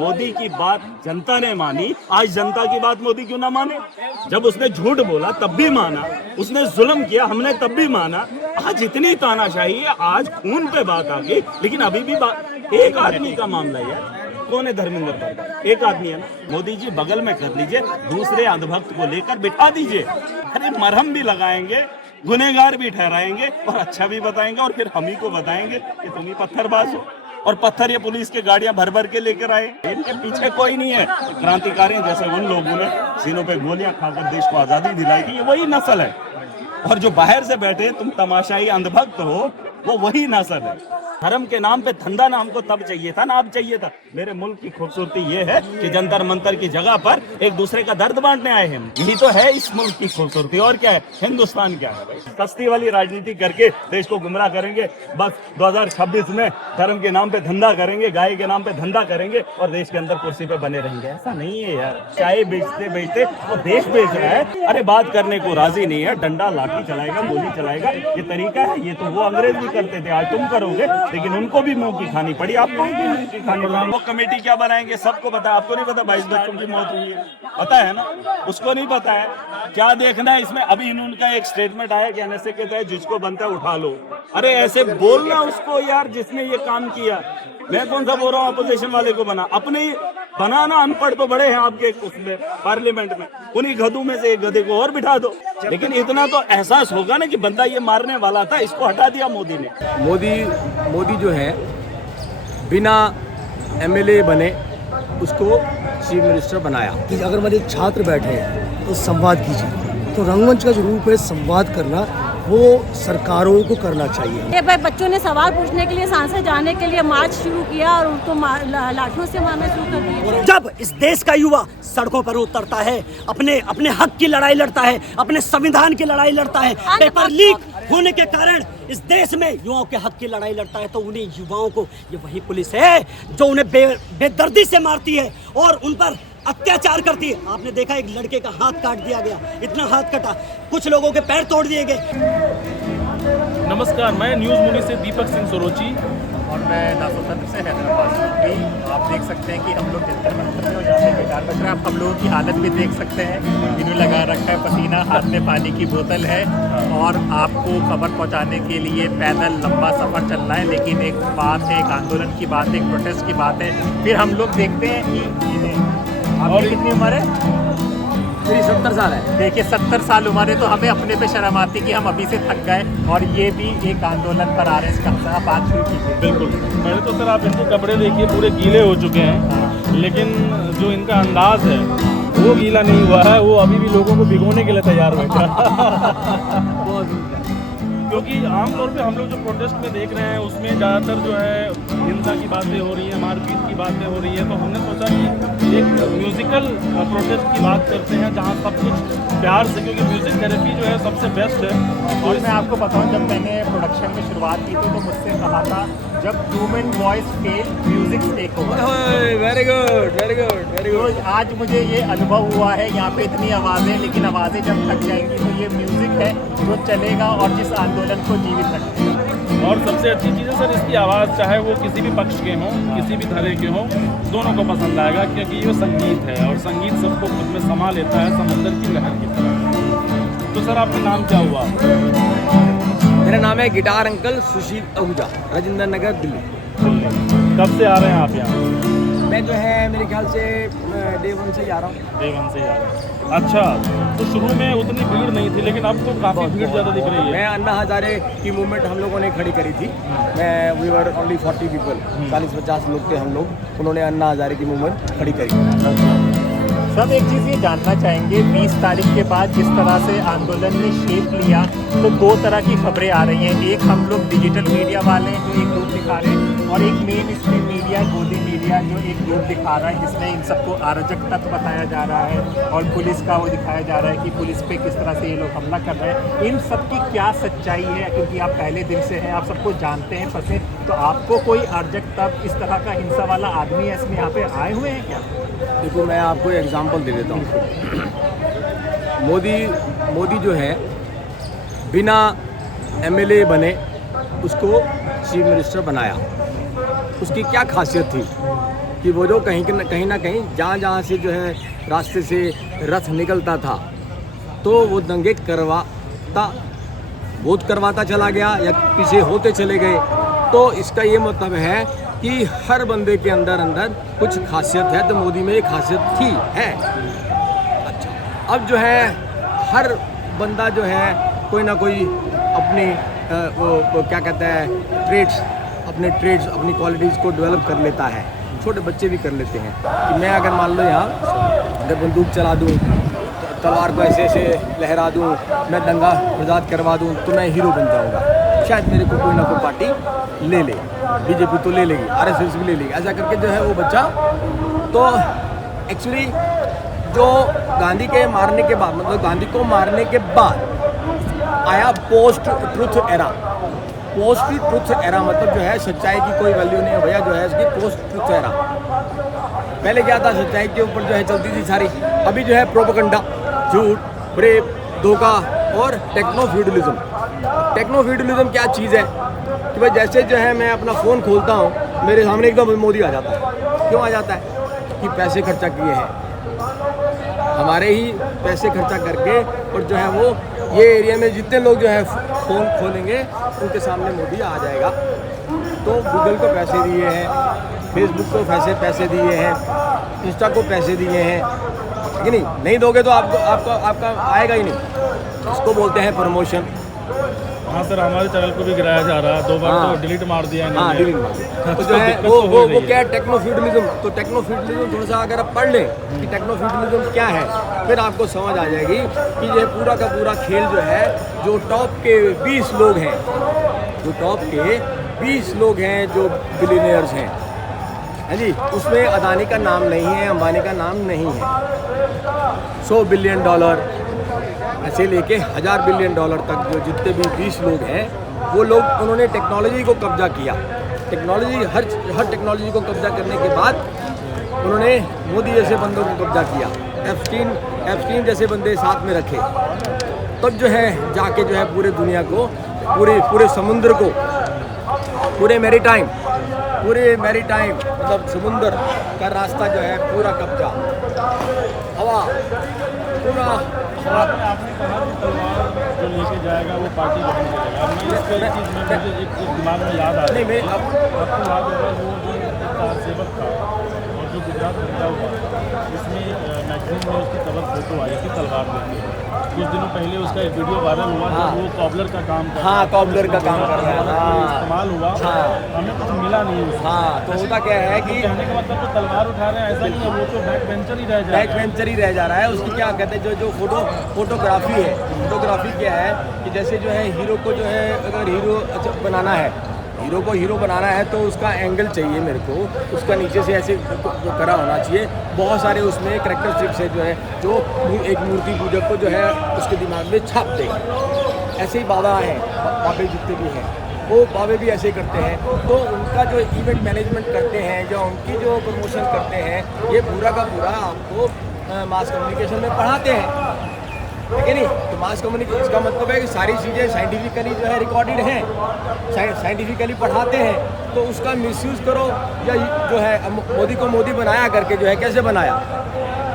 मोदी की बात जनता ने मानी, आज जनता की बात मोदी क्यों ना माने? जब उसने झूठ बोला तब भी माना, उसने जुल्म किया हमने तब भी माना। आज इतनी तानाशाही है, आज खून पे बात आ गई, लेकिन अभी भी एक आदमी का मामला है। कौन है धर्मेंद्र प्रधान? एक आदमी है ना। मोदी जी बगल में कर लीजिए, दूसरे अंधभक्त को लेकर बिठा दीजिए। अरे मरहम भी लगाएंगे, गुनहगार भी ठहराएंगे और अच्छा भी बताएंगे, और फिर हम ही को बताएंगे कि तुम ही पत्थरबाज हो। और पत्थर ये पुलिस की गाड़ियां भर भर के लेकर आए, इनके पीछे कोई नहीं है। क्रांतिकारी जैसे उन लोगों ने सीनों पे गोलियां खाकर देश को आजादी दिलाई थी, ये वही नस्ल है। और जो बाहर से बैठे तुम तमाशाई अंधभक्त हो, वो वही नस्ल है। धर्म के नाम पे धंधा ना हमको तब चाहिए था ना अब चाहिए था। मेरे मुल्क की खूबसूरती ये है कि जंतर मंतर की जगह पर एक दूसरे का दर्द बांटने आए हैं। यही तो है इस मुल्क की खूबसूरती। और क्या है? हिंदुस्तान क्या है भाई? सस्ती वाली राजनीति करके देश को गुमराह करेंगे। बस 2026 में धर्म के नाम पे धंधा करेंगे, गाय के नाम पे धंधा करेंगे और देश के अंदर कुर्सी पे बने रहेंगे। ऐसा नहीं है यार। चाय बेचते बेचते वो देश बेच रहा है। अरे बात करने को राजी नहीं है, डंडा लाठी चलाएगा, गोली चलाएगा, ये तरीका है। ये तो वो अंग्रेज भी करते थे, आज तुम करोगे, लेकिन उनको भी मुंह की खानी पड़ी, आपको भी मुंह की खानी पड़ी। वो कमेटी क्या बनाएंगे सबको पता है, आपको नहीं पता 22 बच्चों की मौत हुई है? पता है ना, उसको नहीं पता है। क्या देखना है इसमें? अभी इनका एक स्टेटमेंट आया कि एनएसए के तहत जिसको बनता है उठा लो। अरे ऐसे बोलना उसको यार जिसने ये काम किया। मैं कौन सा बोल रहा हूँ अपोजिशन वाले को बना, अपने ही बनाना। अनपढ़ तो बड़े हैं आपके उसमें पार्लियामेंट में, उन्हीं गधों में से एक गधे को और बिठा दो। लेकिन इतना तो एहसास होगा ना कि बंदा ये मारने वाला था, इसको हटा दिया मोदी ने। मोदी जो है बिना एमएलए बने उसको चीफ मिनिस्टर बनाया। कि अगर हमारे छात्र बैठे हैं तो संवाद कीजिए। तो रंगमंच का जो रूप है संवाद करना, वो सरकारों को करना चाहिए। ये भाई बच्चों ने सवाल पूछने के लिए सांसद जाने के लिए मार्च शुरू किया और उनको लाठियों से मारना शुरू कर दिया। जब इस देश का युवा सड़कों पर उतरता है, अपने हक की लड़ाई लड़ता है, अपने संविधान की लड़ाई लड़ता है, पेपर लीक होने के कारण इस देश में युवाओं के हक की लड़ाई लड़ता है, तो उन्हीं युवाओं को ये वही पुलिस है जो उन्हें बेदर्दी से मारती है और उन पर अत्याचार करती है। आपने देखा एक लड़के का हाथ काट दिया गया, इतना हाथ कटा, कुछ लोगों के पैर तोड़ दिए गए। नमस्कार, मैं न्यूज़ मुनी से दीपक सिंह सरोची और मैं नासोतंत्र से हैदराबाद से। आप देख सकते हैं कि हम लोग जंतर मंतर में और यहाँ पे बेकार बच रहा है। आप हम लोगों की हालत भी देख सकते हैं, इन्होंने लगा रखा है पसीना, हाथ में पानी की बोतल है और आपको खबर पहुँचाने के लिए पैदल लंबा सफ़र चल रहा है। लेकिन एक बात है, एक आंदोलन की बात है, एक प्रोटेस्ट की बात है। फिर हम लोग देखते हैं कि आपकी कितनी उम्र है? मेरी 70 साल है। देखिए 70 साल उम्र है तो हमें अपने पे शर्म आती है कि हम अभी से थक गए और ये भी एक आंदोलन पर आ रहे हैं। इसका आप बात शुरू कीजिए। बिल्कुल। पहले तो सर आप इनके कपड़े देखिए, पूरे गीले हो चुके हैं, लेकिन जो इनका अंदाज है वो गीला नहीं हुआ है, वो अभी भी लोगों को भिगोने के लिए तैयार बैठा है। क्योंकि आमतौर पे हम लोग जो प्रोटेस्ट में देख रहे हैं उसमें ज़्यादातर जो है हिंसा की बातें हो रही हैं, मारपीट की बातें हो रही है। तो हमने सोचा कि एक म्यूज़िकल प्रोटेस्ट की बात करते हैं जहां सब कुछ प्यार से, क्योंकि म्यूज़िक थेरेपी जो है सबसे बेस्ट है। और मैं आपको बताऊं, जब मैंने प्रोडक्शन में शुरुआत की तो मुझसे कहा था जब human voice fail music take over. Very good, very good, very good. तो आज मुझे ये अनुभव हुआ है, यहाँ पे इतनी आवाज़ें, लेकिन आवाज़ें जब थक जाएंगी तो ये म्यूज़िक है जो चलेगा और जिस आंदोलन को जीवित रखेगा। और सबसे अच्छी चीज़ है सर, इसकी आवाज़ चाहे वो किसी भी पक्ष के हों, किसी भी तरह के हों, दोनों को पसंद आएगा, क्योंकि ये संगीत है और संगीत सबको खुद में समा लेता है, समुद्र की लहर की तरह। तो सर आपका नाम क्या हुआ? मेरा नाम है गिटार अंकल सुशील आहूजा, राजेंद्र नगर, दिल्ली। कब से आ रहे हैं आप यहाँ? मैं जो है मेरे ख्याल से डे 1 से ही आ रहा हूँ। डे 1 से ही आ रहे हैं। अच्छा, तो शुरू में उतनी भीड़ नहीं थी, लेकिन अब तो काफ़ी भीड़ ज़्यादा दिख रही है। मैं अन्ना हजारे की मूवमेंट हम लोगों ने खड़ी करी थी। वी वर ओनली 40 पीपल, 40-50 लोग थे हम लोग। उन्होंने अन्ना हजारे की मूवमेंट खड़ी करी। सब एक चीज़ ये जानना चाहेंगे, 20 तारीख के बाद जिस तरह से आंदोलन ने शेप लिया, तो दो तरह की खबरें आ रही हैं। एक हम लोग डिजिटल मीडिया वाले जो एक रूप दिखा रहे हैं, और एक मेन स्ट्रीम मीडिया, गोदी मीडिया, जो एक रूप दिखा रहा है जिसमें इन सबको अराजक तत्व बताया जा रहा है और पुलिस का वो दिखाया जा रहा है कि पुलिस पे किस तरह से ये लोग हमला कर रहे हैं। इन सब की क्या सच्चाई है? क्योंकि आप पहले दिन से हैं, आप सबको जानते हैं, फंसे, तो आपको कोई अराजक तत्व, इस तरह का हिंसा वाला आदमी है इसमें यहाँ पे आए हुए हैं क्या? देखो, मैं आपको एग्जांपल दे देता हूँ। मोदी जो है बिना एमएलए बने उसको चीफ मिनिस्टर बनाया। उसकी क्या खासियत थी? कि वो जो कहीं ना कहीं जहाँ से जो है रास्ते से रथ निकलता था तो वो दंगे करवाता चला गया या पीछे होते चले गए। तो इसका ये मतलब है कि हर बंदे के अंदर कुछ खासियत है, तो मोदी में एक खासियत थी है। अच्छा, अब जो है हर बंदा जो है कोई ना कोई अपनी वो क्या कहते हैं अपने ट्रेड्स अपनी क्वालिटीज़ को डेवलप कर लेता है। छोटे बच्चे भी कर लेते हैं कि मैं अगर मान लो यहाँ अगर बंदूक चला दूँ, तलवार को ऐसे ऐसे लहरा दूँ, मैं दंगा फसाद करवा दूँ तो मैं हीरो बन जाऊँगा। शायद मेरे को कोई ना कोई पार्टी ले ले, बीजेपी तो ले लेगी, आरएसएस भी ले लेगी, ऐसा करके जो है वो बच्चा। तो एक्चुअली जो गांधी के मारने के बाद मतलब गांधी को मारने के बाद आया post truth era. Post truth era मतलब जो है सच्चाई की कोई वैल्यू नहीं है भैया, जो है इसकी पोस्ट ट्रुथ एरा। पहले क्या था, सच्चाई के ऊपर जो है चलती थी सारी। अभी जो है प्रोपेगेंडा, झूठ, फ्रेब, धोखा और टेक्नो फ्यूडलिज्म। टेक्नो फ्यूडलिज्म क्या चीज़ है कि भाई जैसे जो है मैं अपना फ़ोन खोलता हूँ, मेरे सामने एकदम मोदी आ जाता है। क्यों आ जाता है? कि पैसे खर्चा किए हैं, हमारे ही पैसे खर्चा करके, और जो है वो ये एरिया में जितने लोग जो है फ़ोन खोलेंगे उनके सामने मोदी आ जाएगा। तो गूगल को पैसे दिए हैं, फेसबुक को पैसे दिए हैं, इंस्टा को पैसे दिए हैं कि नहीं दोगे तो आपका आएगा ही नहीं। इसको बोलते हैं प्रमोशन। हाँ सर, हमारे चैनल को भी गिराया जा रहा है, 2 बार तो डिलीट मार दिया है। हाँ, डिलीट मार दिया। तो जो है वो क्या है, टेक्नो फ्यूडलिज्म। तो टेक्नो फ्यूडलिज्म थोड़ा सा अगर आप पढ़ लें कि टेक्नो फ्यूडलिज्म क्या है, फिर आपको समझ आ जाएगी कि ये पूरा का पूरा खेल जो है, जो टॉप के 20 लोग हैं, जो टॉप के 20 लोग हैं जो बिलियनियर्स हैं, है जी, उसमें अदानी का नाम नहीं है, अंबानी का नाम नहीं है। $100 बिलियन ऐसे लेके $1000 बिलियन तक जो जितने भी 20 लोग हैं, वो लोग उन्होंने टेक्नोलॉजी को कब्जा किया। टेक्नोलॉजी हर टेक्नोलॉजी को कब्जा करने के बाद उन्होंने मोदी जैसे बंदों को कब्जा किया, एप्स्टीन जैसे बंदे साथ में रखे। तब जो है जाके जो है पूरे दुनिया को, पूरे समुद्र को, पूरे मैरीटाइम मतलब समुद्र का रास्ता जो है पूरा कब्जा, हवा पूरा। आपने कहा कि तलवार जो लेके जाएगा वो पार्टी ज्वाइन करेगा। मैं इस चीज़ में मुझे एक दिमाग में याद आ रहा है, आपको याद होगा वो जो कार सेवक था और जो गुजरात बंदा हुआ, इसमें मैगजीन में उसकी कवर फोटो आई थी तलवार लेके। कुछ दिनों पहले उसका एक वीडियो वायरल हुआ था, वो कॉबलर का काम कर रहा है। कॉबलर का काम कर रहा है, इस्तेमाल हुआ, हमें कुछ मिला नहीं उसको। तो होता क्या है कि कहने का मतलब तो तलवार उठा रहे हैं ऐसा नहीं है, वो तो बैक बेंचर ही रह जा रहा है। उसकी क्या कहते हैं, जो फोटोग्राफी है, फोटोग्राफी क्या है कि जैसे जो है हीरो को जो है अगर हीरो बनाना है, हीरो को हीरो बनाना है तो उसका एंगल चाहिए मेरे को, उसका नीचे से ऐसे करा होना चाहिए। बहुत सारे उसमें करैक्टरिस्टिक्स है जो है, जो एक मूर्ति पूजक को जो है उसके दिमाग में छाप देगा। ऐसे ही बाबा हैं, बाबे जितने भी हैं वो बाबे भी ऐसे करते हैं। तो उनका जो इवेंट मैनेजमेंट करते हैं, जो उनकी जो प्रमोशन करते हैं, ये पूरा का पूरा आपको मास कम्युनिकेशन में पढ़ाते हैं, ठीक है नहीं? तो मास कम्युनिकेशन इसका मतलब है कि सारी चीज़ें साइंटिफिकली जो है रिकॉर्डेड हैं, साइंटिफिकली पढ़ाते हैं। तो उसका मिसयूज़ करो, या जो है मोदी को मोदी बनाया करके जो है कैसे बनाया,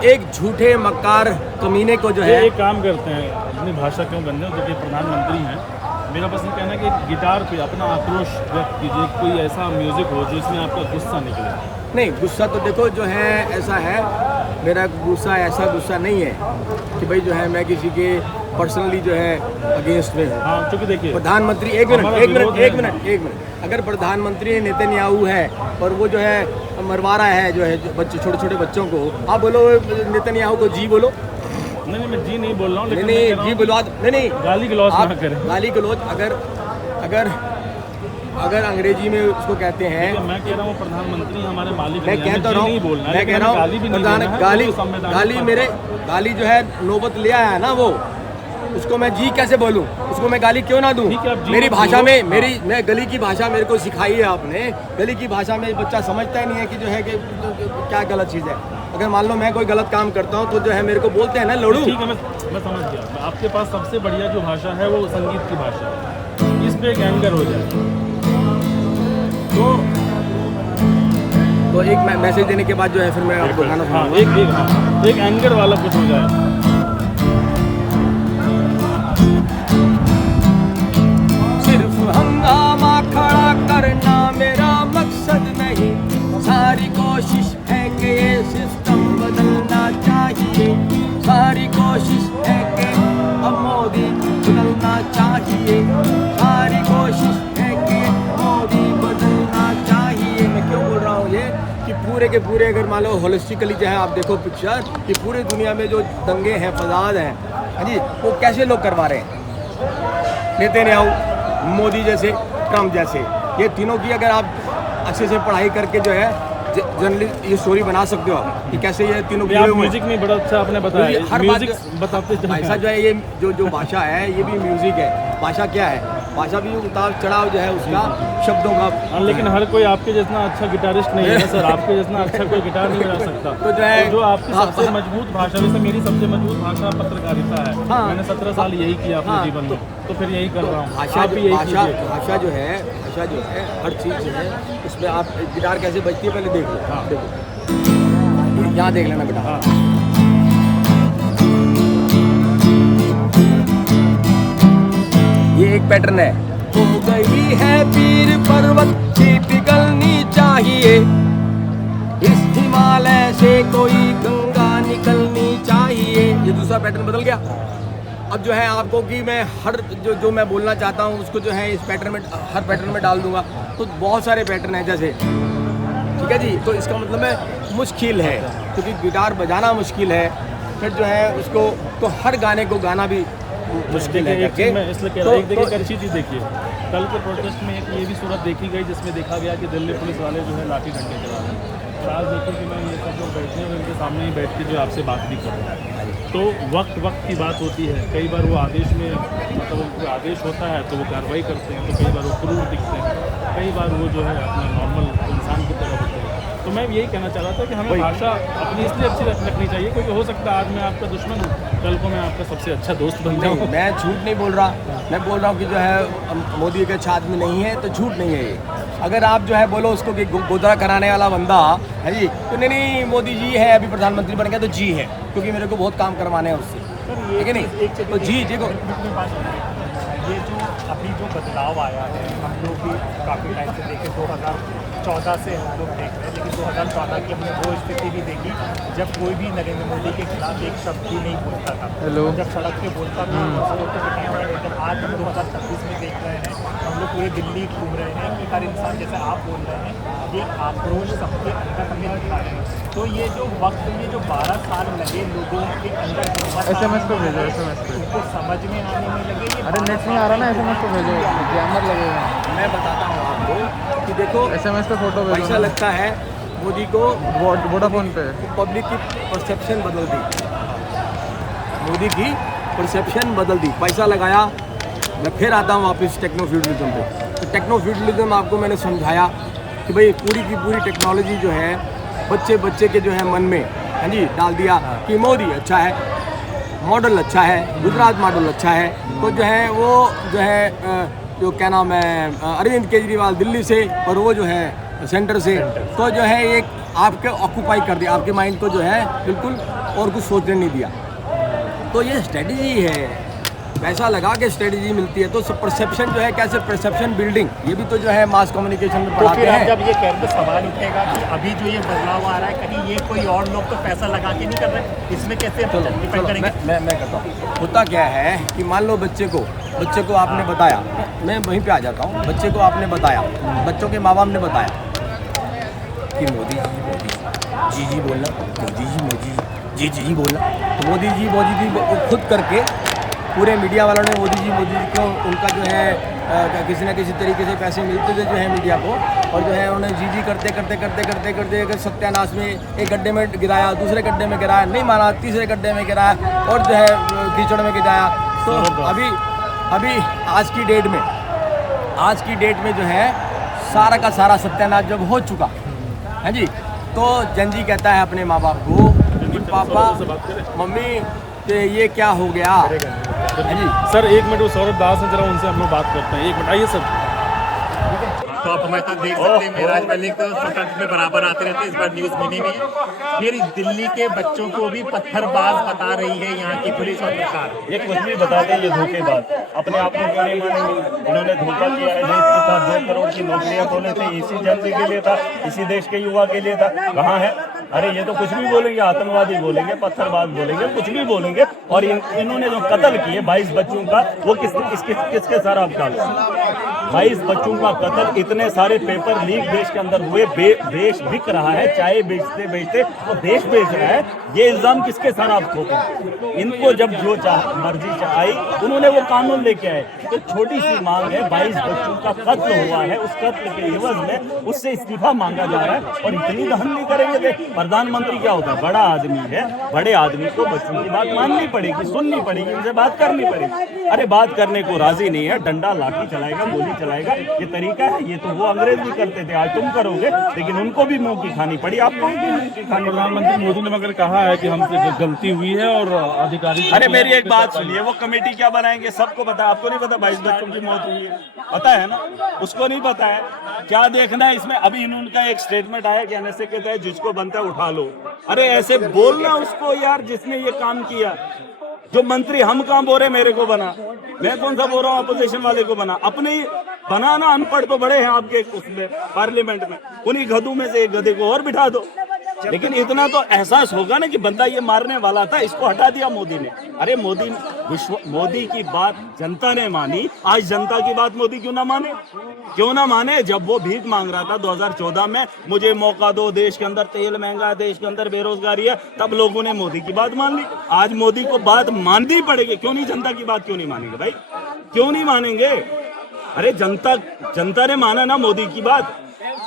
एक झूठे मक्कार कमीने को जो है। एक काम करते हैं, अपनी भाषा क्यों बंद है, जो कि प्रधानमंत्री हैं, मेरा बस ये कहना है कि गिटार पे अपना आक्रोश व्यक्त कीजिए, कोई ऐसा म्यूज़िक हो जिसमें आपका गुस्सा निकले। नहीं, गुस्सा तो देखो जो है ऐसा है, मेरा गुस्सा ऐसा गुस्सा नहीं है कि भाई जो है मैं किसी के पर्सनली जो है अगेंस्ट में हूँ। हाँ, क्योंकि देखिए प्रधानमंत्री एक मिनट अगर प्रधानमंत्री नेतन्याहू है और वो जो है मरवा रहा है जो है बच्चे, छोटे छोटे बच्चों को, आप बोलो नेतन्याहू को जी बोलो। नहीं, मैं जी नहीं बोल रहा हूँ, लेकिन नहीं जी बोलो, नहीं गाली गलौज ना करें। गाली गलौज अगर अंग्रेजी में उसको कहते हैं, मैं कह रहा हूँ प्रधानमंत्री हमारे मालिक, मैं कहता रहा हूँ, मैं कह रहा हूँ गाली जो है नौबत ले आया ना वो, उसको मैं जी कैसे बोलूँ, उसको मैं गाली क्यों ना दूँ? मेरी भाषा में, मैं गली की भाषा मेरे को सिखाई है आपने, गली की भाषा में बच्चा समझता ही नहीं है कि जो है कि क्या गलत चीज़ है। अगर मान लो मैं कोई गलत काम करता हूँ तो जो है मेरे को बोलते हैं ना लड़ू। ठीक है, मैं समझ गया। आपके पास सबसे बढ़िया जो भाषा है वो संगीत की भाषा इस पे एक एंगर हो जाए तो एक मैसेज देने के बाद जो है फिर मैं आपको गाना हाँ सुनाऊंगा। एक एंकर वाला कुछ हो जाए। सिर्फ हंगामा खड़ा करना मेरा मकसद नहीं, सारी कोशिश है कि ये सिस्टम बदलना चाहिए, सारी कोशिश है कि अब मोदी बदलना चाहिए, सारी कोशिश है कि मोदी बदलना चाहिए। मैं क्यों बोल रहा हूँ ये कि पूरे के पूरे अगर मान लो होलिस्टिकली जो है आप देखो पिक्चर कि पूरी दुनिया में जो दंगे हैं फसाद हैं, हाँ जी, वो कैसे लोग करवा रहे हैं। नेतन्याहू, मोदी जैसे, ट्रम्प जैसे, ये तीनों की अगर आप अच्छे से पढ़ाई करके जो है जनरली ये स्टोरी बना सकते हो आप कि कैसे ये तीनों आप म्यूजिक में बड़ा अच्छा आपने बताया, हर म्यूजिक बात बताते चले। भाषा जो है ये जो भाषा है ये भी म्यूजिक है। भाषा क्या है? भाषा भी उतार चढ़ाव जो है उसका शब्दों का। हाँ, लेकिन हर कोई आपके जितना अच्छा गिटारिस्ट नहीं है ना सर, आपके जितना अच्छा कोई गिटार नहीं बजा सकता। तो जो है जो आपकी सबसे मजबूत भाषा, जैसे मेरी सबसे मजबूत भाषा पत्रकारिता है। हाँ। मैंने 17 साल यही किया अपने जीवन में, तो फिर यही कर रहा हूँ। भाषा आप भी यही कीजिए। भाषा जो है हर चीज़ जो है उसमें आप गिटार कैसे बजती है पहले देख लो। हाँ। देखो यहाँ देख लेना बेटा। हाँ। ये एक पैटर्न है। हो गई है पीर पर्वत की पिघलनी चाहिए, इस हिमालय से कोई गंगा निकलनी चाहिए। ये दूसरा पैटर्न बदल गया। अब जो है आपको कि मैं हर जो मैं बोलना चाहता हूँ उसको जो है इस पैटर्न में, हर पैटर्न में डाल दूंगा। तो बहुत सारे पैटर्न हैं जैसे, ठीक है जी। तो इसका मतलब है मुश्किल है, क्योंकि गिटार बजाना मुश्किल है, फिर जो है उसको तो हर गाने को गाना भी मुश्किल है एक करके। चीज़ मैं इसलिए कह रहा हूँ, एक देखिए एक अच्छी चीज़ देखिए, कल के प्रोटेस्ट में एक ये भी सूरत देखी गई जिसमें देखा गया कि दिल्ली पुलिस वाले जो है लाठी डंडे चला रहे हैं। और आज देखिए कि मैं ये सब जो बैठे हुए उनके सामने ही बैठ के जो आपसे बात भी कर रहा हूँ। तो वक्त की बात होती है। कई बार वो आदेश में मतलब उनको आदेश होता है तो वो कार्रवाई करते हैं, तो कई बार वो क्रूर दिखते हैं, कई बार वो जो है अपना नॉर्मल इंसान की तरह होते हैं। तो मैं यही कहना चाह रहा था कि हमें भाषा अपनी इसलिए अच्छी रखनी चाहिए क्योंकि हो सकता है आज मैं आपका दुश्मन हूँ, कल को मैं आपका सबसे अच्छा दोस्त बन जाऊँ। मैं झूठ नहीं बोल रहा, मैं बोल रहा हूँ कि जो है मोदी के अच्छा आदमी नहीं है तो झूठ नहीं है ये। अगर आप जो है बोलो उसको कि गोदरा कराने वाला बंदा है जी, तो नहीं मोदी जी है अभी प्रधानमंत्री बन गया तो जी है, क्योंकि मेरे को बहुत काम करवाने हैं उससे, ठीक है नहीं? तो जी देखो ये जो अभी जो बदलाव आया है, हम लोग भी काफ़ी टाइम से देखे, 2014 से हम लोग देख रहे हैं, लेकिन 2014 की हमने वो स्थिति भी देखी जब कोई भी नरेंद्र मोदी के खिलाफ एक शब्द भी नहीं बोलता था। जब सड़क पे बोलता था तो जब आज हम 2026 में देख रहे हैं, हम लोग पूरे दिल्ली घूम रहे हैं कि हर इंसान जैसे आप बोल रहे हैं ये आक्रोश सबके अंदर हमें दिखा रहे हैं। तो ये जो वक्त में जो 12 साल लगे लोगों के अंदर SMS पे भेजो, SMS पे। उनको समझ में आने में लगे, ये अरे नेट नहीं आ रहा ना, SMS पे भेजो, जैमर लगेगा। मैं बताता हूँ आपको कि देखो SMS पे फोटो भेजो। ऐसा लगता है मोदी को वोडाफोन पे पब्लिक की परसेप्शन बदल दी, मोदी की परसेप्शन बदल दी। पैसा लगाया, मैं फिर आता हूँ वापस टेक्नो फ्यूडलिज्म पे। तो टेक्नो फ्यूडलिज्म आपको मैंने समझाया कि भाई पूरी की पूरी टेक्नोलॉजी जो है बच्चे के जो है मन में, हाँ जी, डाल दिया कि मोदी अच्छा है, मॉडल अच्छा है, गुजरात मॉडल अच्छा है। तो जो है वो जो है जो क्या नाम है अरविंद केजरीवाल दिल्ली से और वो जो है सेंटर से, तो जो है एक आपके ऑक्यूपाई कर दिया, आपके माइंड को जो है बिल्कुल और कुछ सोचने नहीं दिया। तो ये स्ट्रेटजी है, पैसा लगा के स्ट्रेटजी मिलती है। तो परसेप्शन जो है कैसे परसेप्शन बिल्डिंग, ये भी तो जो है मास कम्युनिकेशन में तो पढ़ाते फिर आप हैं। जब ये कह रहे तो सवाल उठेगा कि अभी जो ये बदलाव आ रहा है कहीं ये कोई और लोग तो पैसा लगा के नहीं कर रहे, इसमें कैसे डिपेंड करेंगे? मैं कहता हूँ होता क्या है कि मान लो बच्चे को आपने बताया, मैं वहीं पे आ जाता हूँ, बच्चे को आपने बताया, बच्चों के माँ बाप ने बताया कि मोदी जी बोलना, मोदी जी बोलना। तो मोदी जी खुद करके पूरे मीडिया वालों ने मोदी जी को उनका जो है किसी न किसी तरीके से पैसे मिलते थे जो है मीडिया को, और जो है उन्होंने जी करते सत्यानाश में एक गड्ढे में गिराया, दूसरे गड्ढे में गिराया, नहीं माना, तीसरे गड्ढे में गिराया और जो है कीचड़ में गिराया। तो अभी आज की डेट में जो है सारा का सारा सत्यानाश जब हो चुका है जी, तो जंजी कहता है अपने माँ बाप को कि पापा मम्मी तो ये क्या हो गया है जी। सर 1 मिनट वो सौरभ दास हैं, जरा उनसे हम लोग बात करते हैं। 1 मिनट आइए सर। तो आप हमारे साथ देख सकते हैं मेराज मलिक तो स्वतंत्र में बराबर आते रहते हैं, इस बार न्यूज मिनी में। फिर दिल्ली के बच्चों को भी पत्थरबाज बता रही है यहाँ की पुलिस और सरकार। ये कुछ भी बताते हैं, ये धोखेबाज अपने आप को क्यों नहीं मानेंगे। इन्होंने धोखा किया है, देश के साथ 2 करोड़ की नौकरियां बोले थे, इसी जनता के लिए था, इसी देश के युवा के लिए था। कहाँ है? अरे ये तो कुछ भी बोलेंगे, आतंकवादी बोलेंगे, पत्थरबाज बोलेंगे, कुछ भी बोलेंगे। और इन्होंने जो कत्ल किए 22 बच्चों का, वो किसके सारा आप डालो? 22 बच्चों का कत्ल, इतने सारे पेपर लीक देश के अंदर हुए, देश बिक रहा है, चाय बेचते बेचते वो देश बेच रहा है। ये इल्जाम किसके साथ आप थोपे? इनको जब जो मर्जी आई, उन्होंने वो कानून लेके आए। तो छोटी सी मांग है, 22 बच्चों का कत्ल हुआ है, उस कत्ल के एवज में उससे इस्तीफा मांगा जा रहा है। और इतनी दहन नहीं करेंगे। प्रधानमंत्री क्या होता है? बड़ा आदमी है, बड़े आदमी को बच्चों की बात माननी पड़ेगी, सुननी पड़ेगी, उनसे बात करनी पड़ेगी। अरे बात करने को राजी नहीं है, डंडा लाठी चलाएगा, गोली चलाएगा, ये तरीका है? ये तो वो अंग्रेज भी करते थे, आज तुम करोगे। लेकिन उनको भी मुंह की खानी पड़ी, आपको भी मुंह की खानी। प्रधानमंत्री मोदी ने मगर कहा है कि हमसे गलती हुई है और अधिकारी। अरे मेरी एक बात सुनिए, वो कमेटी क्या बनाएंगे सबको पता, आपको नहीं पता 22 बच्चों की मौत हुई है? पता है ना, उसको नहीं पता है। क्या देखना है इसमें? अभी इनका एक स्टेटमेंट आया कि एनएसए के तहत जिसको बनता है उठा लो। अरे ऐसे बोलना उसको यार, जिसने ये काम किया। जो मंत्री हम काम बोल रहे मेरे को बना, मैं कौन सा बोल रहा हूँ अपोजिशन वाले को बना? अपने ही बनाना, अनपढ़ तो बड़े हैं आपके उसमें पार्लियामेंट में, उन्हीं गधों में से एक गधे को और बिठा दो। लेकिन इतना तो एहसास होगा ना कि बंदा ये मारने वाला था, इसको हटा दिया मोदी ने। अरे मोदी की बात जनता ने मानी, आज जनता की बात मोदी क्यों ना माने? क्यों ना माने? जब वो भीख मांग रहा था 2014 में, मुझे मौका दो, देश के अंदर तेल महंगा है, देश के अंदर बेरोजगारी है, तब लोगों ने मोदी की बात मान ली। आज मोदी को बात माननी पड़ेगी। क्यों नहीं जनता की बात क्यों नहीं मानेंगे भाई? क्यों नहीं मानेंगे? अरे जनता ने माना ना मोदी की बात।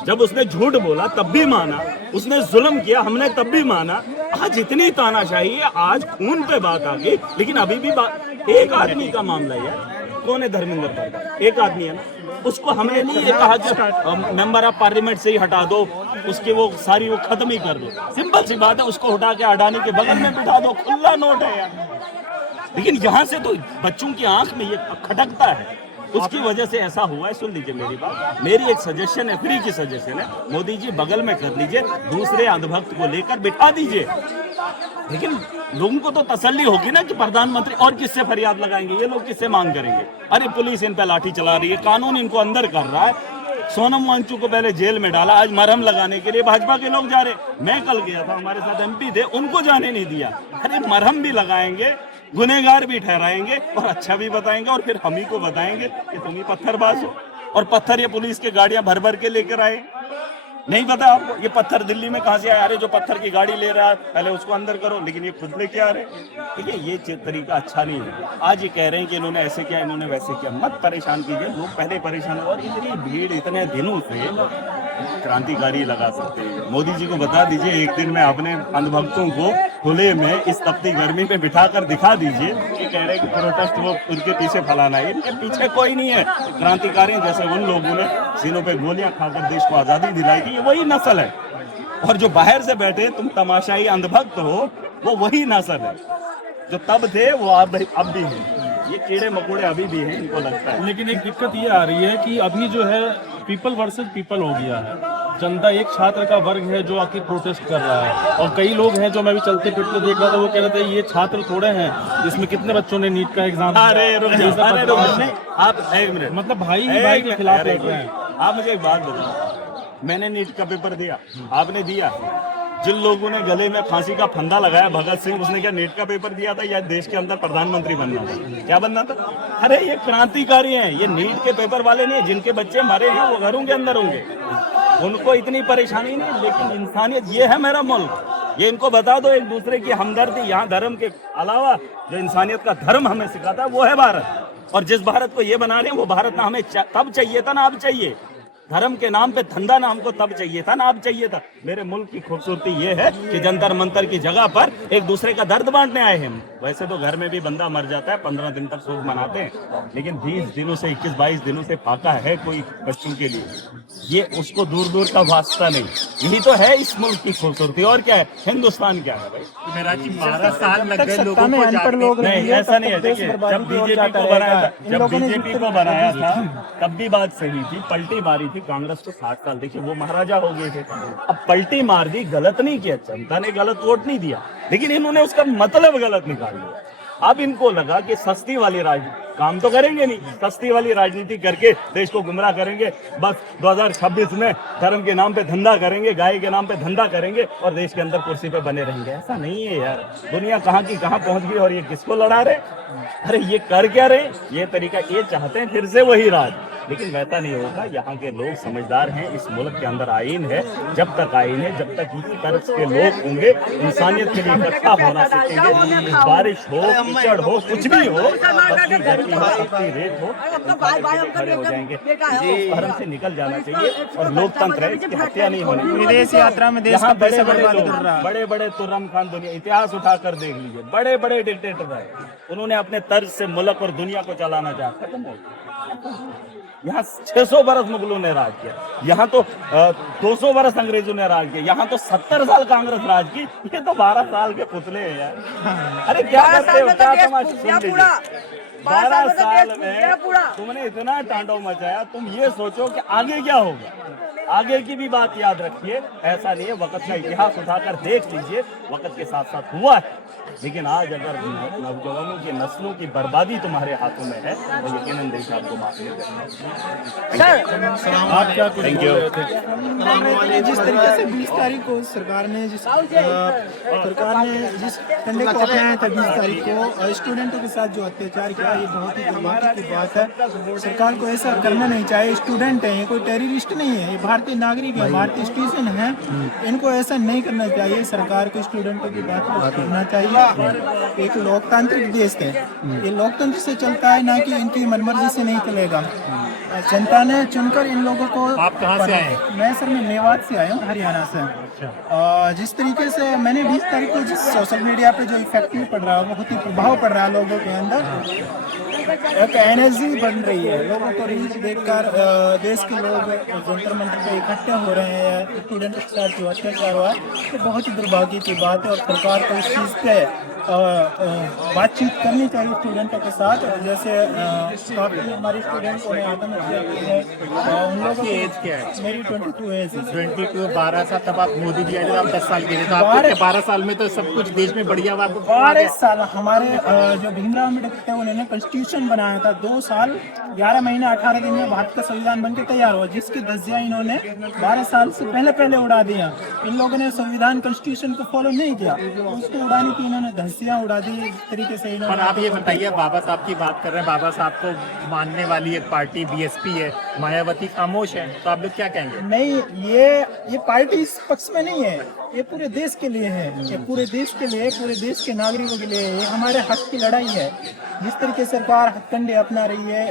जब उसने झूठ बोला तब भी माना, उसने जुल्म किया हमने तब भी माना। आज इतनी तानाशाही है, आज खून पे बात आ गई। लेकिन अभी भी एक आदमी का मामला है। कौन है? धर्मेंद्र प्रधान, एक आदमी है ना, उसको हमने नहीं ये कहा कि मेंबर ऑफ पार्लियामेंट से ही हटा दो, उसके वो सारी वो खत्म ही कर दो। सिंपल सी बात है, उसको उठा के अडानी के बगल में बिठा दो, खुला नोट है यार। लेकिन यहाँ से तो बच्चों की आंख में ये खटकता है, उसकी वजह से ऐसा हुआ है। सुन लीजिए मेरी बात, मेरी एक सजेशन है, फ्री की सजेशन है, मोदी जी बगल में कर लीजिए, दूसरे अंधभक्त को लेकर बिठा दीजिए। लेकिन लोगों को तो तसल्ली होगी ना कि प्रधानमंत्री और किससे फरियाद लगाएंगे, ये लोग किससे मांग करेंगे? अरे पुलिस इन पे लाठी चला रही है, कानून इनको अंदर कर रहा है। सोनम वांचू को पहले जेल में डाला, आज मरहम लगाने के लिए भाजपा के लोग जा रहे। मैं कल गया था, हमारे साथ एमपी थे, उनको जाने नहीं दिया। अरे मरहम भी लगाएंगे, गुनहगार भी ठहराएंगे और अच्छा भी बताएंगे, और फिर हम ही को बताएंगे कि तुम ही पत्थरबाज हो। और पत्थर ये पुलिस की गाड़ियां भर भर के लेकर आए। नहीं पता आपको ये पत्थर दिल्ली में कहां से आया? अरे जो पत्थर की गाड़ी ले रहा है पहले उसको अंदर करो, लेकिन ये खुद लेके आ रहे हैं। ठीक है, ये तरीका अच्छा नहीं है। आज ये कह रहे हैं कि इन्होंने ऐसे किया, इन्होंने वैसे किया। मत परेशान कीजिए, लोग पहले परेशान हुए। और इतनी भीड़ इतने दिनों से क्रांतिकारी लगा सकते हैं। मोदी जी को बता दीजिए, एक दिन में अपने अंधभक्तों को खुले में इस तपती गर्मी में बिठाकर दिखा दीजिए कि कह रहे हैं कि प्रोटेस्ट वो उनके पीछे फैलाना है। इनके पीछे कोई नहीं है। क्रांतिकारी जैसे उन लोगों ने सीनों पे गोलियां खाकर देश को आजादी दिलाई थी, ये वही नस्ल है। और जो बाहर से बैठे तुम तमाशाई अंधभक्त हो, वो वही नस्ल है जो तब थे, वो अब भी है। ये कीड़े मकोड़े अभी भी हैं, इनको लगता है। लेकिन एक दिक्कत ये आ रही है कि अभी जो है पीपल वर्सेस पीपल हो गया है। जनता एक छात्र का वर्ग है जो आके प्रोटेस्ट कर रहा है, और कई लोग हैं जो मैं भी चलते फिरते देख रहा था, वो कह रहे थे ये छात्र थोड़े हैं, इसमें कितने बच्चों ने नीट का एग्जाम। अरे रुक जाओ, आप एक मिनट, मतलब भाई ही भाई के खिलाफ लड़ रहे हैं। आप मुझे एक बात बताओ, मैंने नीट का पेपर दिया, आपने दिया। जिन लोगों ने गले में फांसी का फंदा लगाया, भगत सिंह, उसने क्या नीट का पेपर दिया था या देश के अंदर प्रधानमंत्री बनना था? क्या बनना था? अरे ये क्रांतिकारी हैं, ये नीट के पेपर वाले नहीं। जिनके बच्चे मरे हैं वो घरों के अंदर होंगे, उनको इतनी परेशानी नहीं। लेकिन इंसानियत, ये है मेरा मुल्क। ये इनको बता दो, एक दूसरे की हमदर्दी। यहाँ धर्म के अलावा जो इंसानियत का धर्म हमें सिखाता है वो है भारत। और जिस भारत को ये बना रहे हैं वो भारत ना हमें तब चाहिए था ना अब चाहिए। धर्म के नाम पे धंधा ना हमको तब चाहिए था ना अब चाहिए था। मेरे मुल्क की खूबसूरती ये है कि जंतर मंतर की जगह पर एक दूसरे का दर्द बांटने आए हैं। वैसे तो घर में भी बंदा मर जाता है, 15 दिन तक शोक मनाते हैं, लेकिन 20 दिनों से 21-22 दिनों से फाका है कोई बच्चों के लिए, ये उसको दूर दूर का वास्ता नहीं। यही तो है इस मुल्क की खूबसूरती। और क्या है, हिंदुस्तान क्या है भाई? मेरा जी 12 साल लग गए लोगों को नहीं, ऐसा नहीं है। देखिए, जब बीजेपी को बनाया था तब भी बात सही थी, पलटी मारी थी कि कांग्रेस को 60 साल, देखिए वो महाराजा हो गए थे, अब पलटी मार दी, गलत नहीं किया, जनता ने गलत वोट नहीं दिया, लेकिन इन्होंने उसका मतलब गलत निकाल दिया। अब इनको लगा कि सस्ती वाली राजनीति, काम तो करेंगे नहीं, सस्ती वाली राजनीति करके देश को गुमराह करेंगे, बस 2026 में धर्म के नाम पे धंधा करेंगे, गाय के नाम पे धंधा करेंगे और देश के अंदर कुर्सी पे बने रहेंगे। ऐसा नहीं है यार, दुनिया कहाँ की कहाँ पहुंच गई और ये किसको लड़ा रहे, अरे ये कर क्या रहे, ये तरीका, ये चाहते हैं फिर से वही राज, लेकिन वैसा नहीं होगा। यहाँ के लोग समझदार हैं, इस मुल्क के अंदर आईन है, जब तक आईन है, जब तक इसी तरह के लोग होंगे, इंसानियत के लिए इकट्ठा होना सीखेंगे, बारिश हो, कीचड़ हो, कुछ भी हो, अपनी गर्मी हो, अपनी रेत हो, खड़े हो जाएंगे। इस धर्म से निकल जाना चाहिए और लोकतंत्र है, इसकी हत्या नहीं होनी चाहिए। विदेश यात्रा में देश का बड़े बड़े लोग, बड़े बड़े तुर्रम खान, दुनिया इतिहास उठाकर देख लीजिए, बड़े बड़े डिक्टेटर है, उन्होंने अपने तर्ज से मुल्क और दुनिया को चलाना चाहा, खत्म हो गया। यहाँ 600 बरस मुगलों ने राज किया, यहाँ तो 200 बरस अंग्रेजों ने राज किया, यहाँ तो 70 साल कांग्रेस राज की, ये तो 12 साल के पुतले हैं यार। अरे क्या करते हो, क्या तमाशा, सुन लीजिए, 12 साल में तुमने इतना तांडव मचाया, तुम ये सोचो कि आगे क्या होगा, आगे की भी बात याद रखिए। ऐसा नहीं है, वक्त का इतिहास उठाकर देख लीजिए, वक्त के साथ साथ हुआ है, लेकिन आज अगर नौजवानों की नस्लों की बर्बादी तुम्हारे हाथों में है तो यकीनन देश आपको माफ नहीं करेगा। आप क्या कुछ थैंक यू। जिस तरीके से 20 तारीख को सरकार ने जिस डंडे को अपनाया था 20 तारीख को स्टूडेंटों के साथ जो अत्याचार किया, ये बहुत ही दुर्भाग्य की बात है। सरकार को ऐसा करना नहीं चाहिए। स्टूडेंट है, ये कोई टेररिस्ट नहीं है, ये भारतीय नागरिक है, भारतीय सिटीजन है, इनको ऐसा नहीं करना चाहिए। सरकार को स्टूडेंटों की बात को करना चाहिए। एक लोकतांत्रिक देश है, ये लोकतंत्र से चलता है, ना कि इनकी मनमर्जी से नहीं चलेगा। जनता ने चुनकर इन लोगों को। आप कहाँ से आए? मैं सर मैं मेवात से आया हूँ, हरियाणा से। जिस तरीके से मैंने 20 तारीख को जिस सोशल मीडिया पे जो इफेक्टिव पड़ रहा है, बहुत ही प्रभाव पड़ रहा है लोगों के अंदर, एक एनर्जी बन रही है। लोगों को रील्स देखकर देश के लोग जंतर मंतर पे इकट्ठे हो रहे हैं, स्टूडेंट के साथ जो अत्याचार हुआ है तो बहुत ही दुर्भाग्य की बात है और सरकार को इस चीज़ पे बातचीत करनी चाहिए स्टूडेंटों के साथ। जैसे काफ़ी हमारे स्टूडेंट्स ने आत्महत्या की है, उन लोगों की एज क्या है? मेरी 22 एज है। 22, 12 साल, तब आप मोदी जी आए थे, आप 10 साल के थे, तो आपको 12 साल में तो सब कुछ देश में बढ़िया हुआ। 12 साल हमारे जो भीमराव अम्बेडकर थे उन्होंने कॉन्स्टिट्यूशन बनाया था। 2 साल 11 महीने 18 दिन में भारत का संविधान बनकर तैयार हुआ, जिसकी धज्जियां इन्होंने 12 साल से पहले उड़ा दिया। इन लोगों ने संविधान कॉन्स्टिट्यूशन को फॉलो नहीं किया, उसको उड़ाने की इन्होंने धज्जियां उड़ा दी इस तरीके से इन्होंने। और आप ये बताइए, बाबा साहब की बात कर रहे हैं, बाबा साहब को मानने वाली एक पार्टी बीएसपी है, मायावती खामोश है, तो आप लोग क्या कहेंगे? नहीं, ये पार्टी इस पक्ष में नहीं है, ये पूरे देश के लिए है, ये पूरे देश के लिए, पूरे देश के नागरिकों के लिए, ये हमारे हक की लड़ाई है। जिस तरीके से सरकार हथकंडे अपना रही है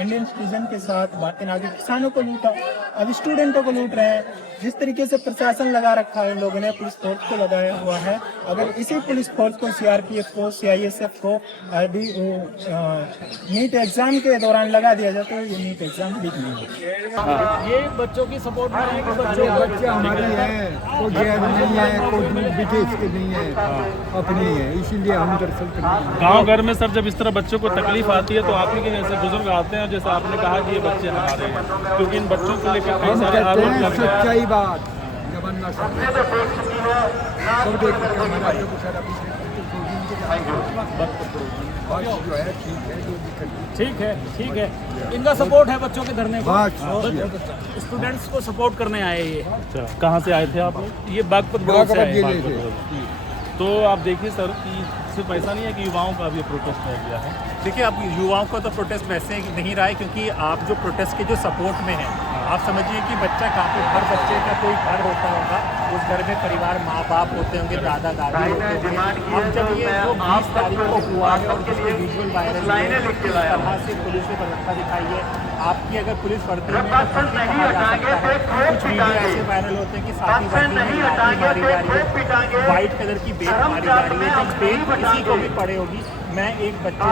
इंडियन सिटीजन के साथ, भारतीय नागरिक, किसानों को लूटा, अब स्टूडेंटों को लूट रहे हैं। जिस तरीके से प्रशासन लगा रखा है इन लोगों ने, पुलिस फोर्स को लगाया हुआ है, अगर इसी पुलिस फोर्स को, सीआरपीएफ को, सीआईएसएफ को नीट एग्जाम के दौरान लगा दिया जाए तो ये नीट एग्जाम लीक नहीं होगा। ये बच्चों की सपोर्ट में है कि बच्चे हमारी है, कोई गैर नहीं है, कोई विदेश के नहीं है, अपनी है, इसीलिए हम दरअसल गांव घर में सर जब इस तरह बच्चों को तकलीफ आती है तो आप ही के जैसे बुजुर्ग आते हैं, जैसे आपने कहा कि ये बच्चे हमारे हैं, क्योंकि इन बच्चों को लेकर कई हम सारे कहते आरोप हैं लग रहे हैं। सच्चाई बात जमाना सब देख के हमारा जो सारा जो है ठीक है, ठीक है। इनका सपोर्ट है बच्चों के धरने को, बस स्टूडेंट्स को सपोर्ट करने आए ये। अच्छा, कहाँ से आए थे आप लोग? ये बागपत ब्लॉक से आए। बागपत जिले से। तो आप देखिए सर कि सिर्फ ऐसा नहीं है कि युवाओं का भी प्रोटेस्ट हो गया है। देखिए, अब युवाओं का तो प्रोटेस्ट वैसे नहीं रहा है, क्योंकि आप जो प्रोटेस्ट के जो सपोर्ट में हैं, आप समझिए कि बच्चा काफ़ी, हर बच्चे का कोई घर होता होगा, उस घर में परिवार, माँ बाप होते होंगे, दादा दादी होते होंगे। अब जब ये जो 20 तारीख को हुआ है और जिसके विजुअल वायरल है, इस तरह से पुलिस ने प्रवृत्ता दिखाई है, आपकी अगर पुलिस वर्दी में कुछ वीडियो ऐसे वायरल होते हैं कि साथी वर्दी में लाठी मारी जा रही है, व्हाइट कलर की बेल मारी जा रही है, जब बेल किसी को भी पड़े होगी। मैं एक बच्चे का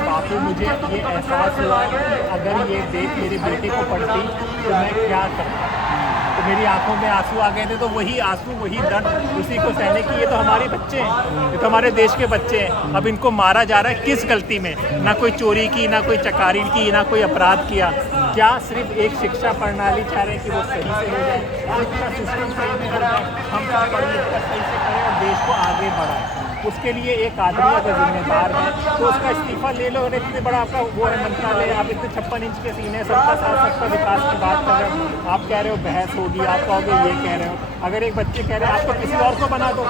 बाप हूँ, मुझे ये एहसास हुआ कि अगर ये बेल मेरे बेटे को पड़ती तो मैं क्या करता। तो मेरी आंखों में आंसू आ गए थे, तो वही आंसू वही दर्द उसी को सहने की। ये तो हमारे बच्चे हैं, ये तो हमारे देश के बच्चे हैं। अब इनको मारा जा रहा है किस गलती में? ना कोई चोरी की, ना कोई चकारी की, ना कोई अपराध किया। क्या सिर्फ एक शिक्षा प्रणाली चाह रहे हैं कि वो सही से हो जाए, शिक्षा सिस्टम सही से हो जाए, हम क्या करें सही से करें और देश को आगे बढ़ाएं। उसके लिए एक आदमी अगर जिम्मेदार है तो उसका इस्तीफा ले लो। और इतने बड़ा आपका वो है मंत्रालय, आप इतने 56 इंच के सीने, सबका साथ सबका विकास की बात कर रहे हो। आप कह रहे हो बहस होगी, आप कहोगे ये कह रहे हो। अगर एक बच्चे कह रहे हैं आप तो किसी और को बना दो,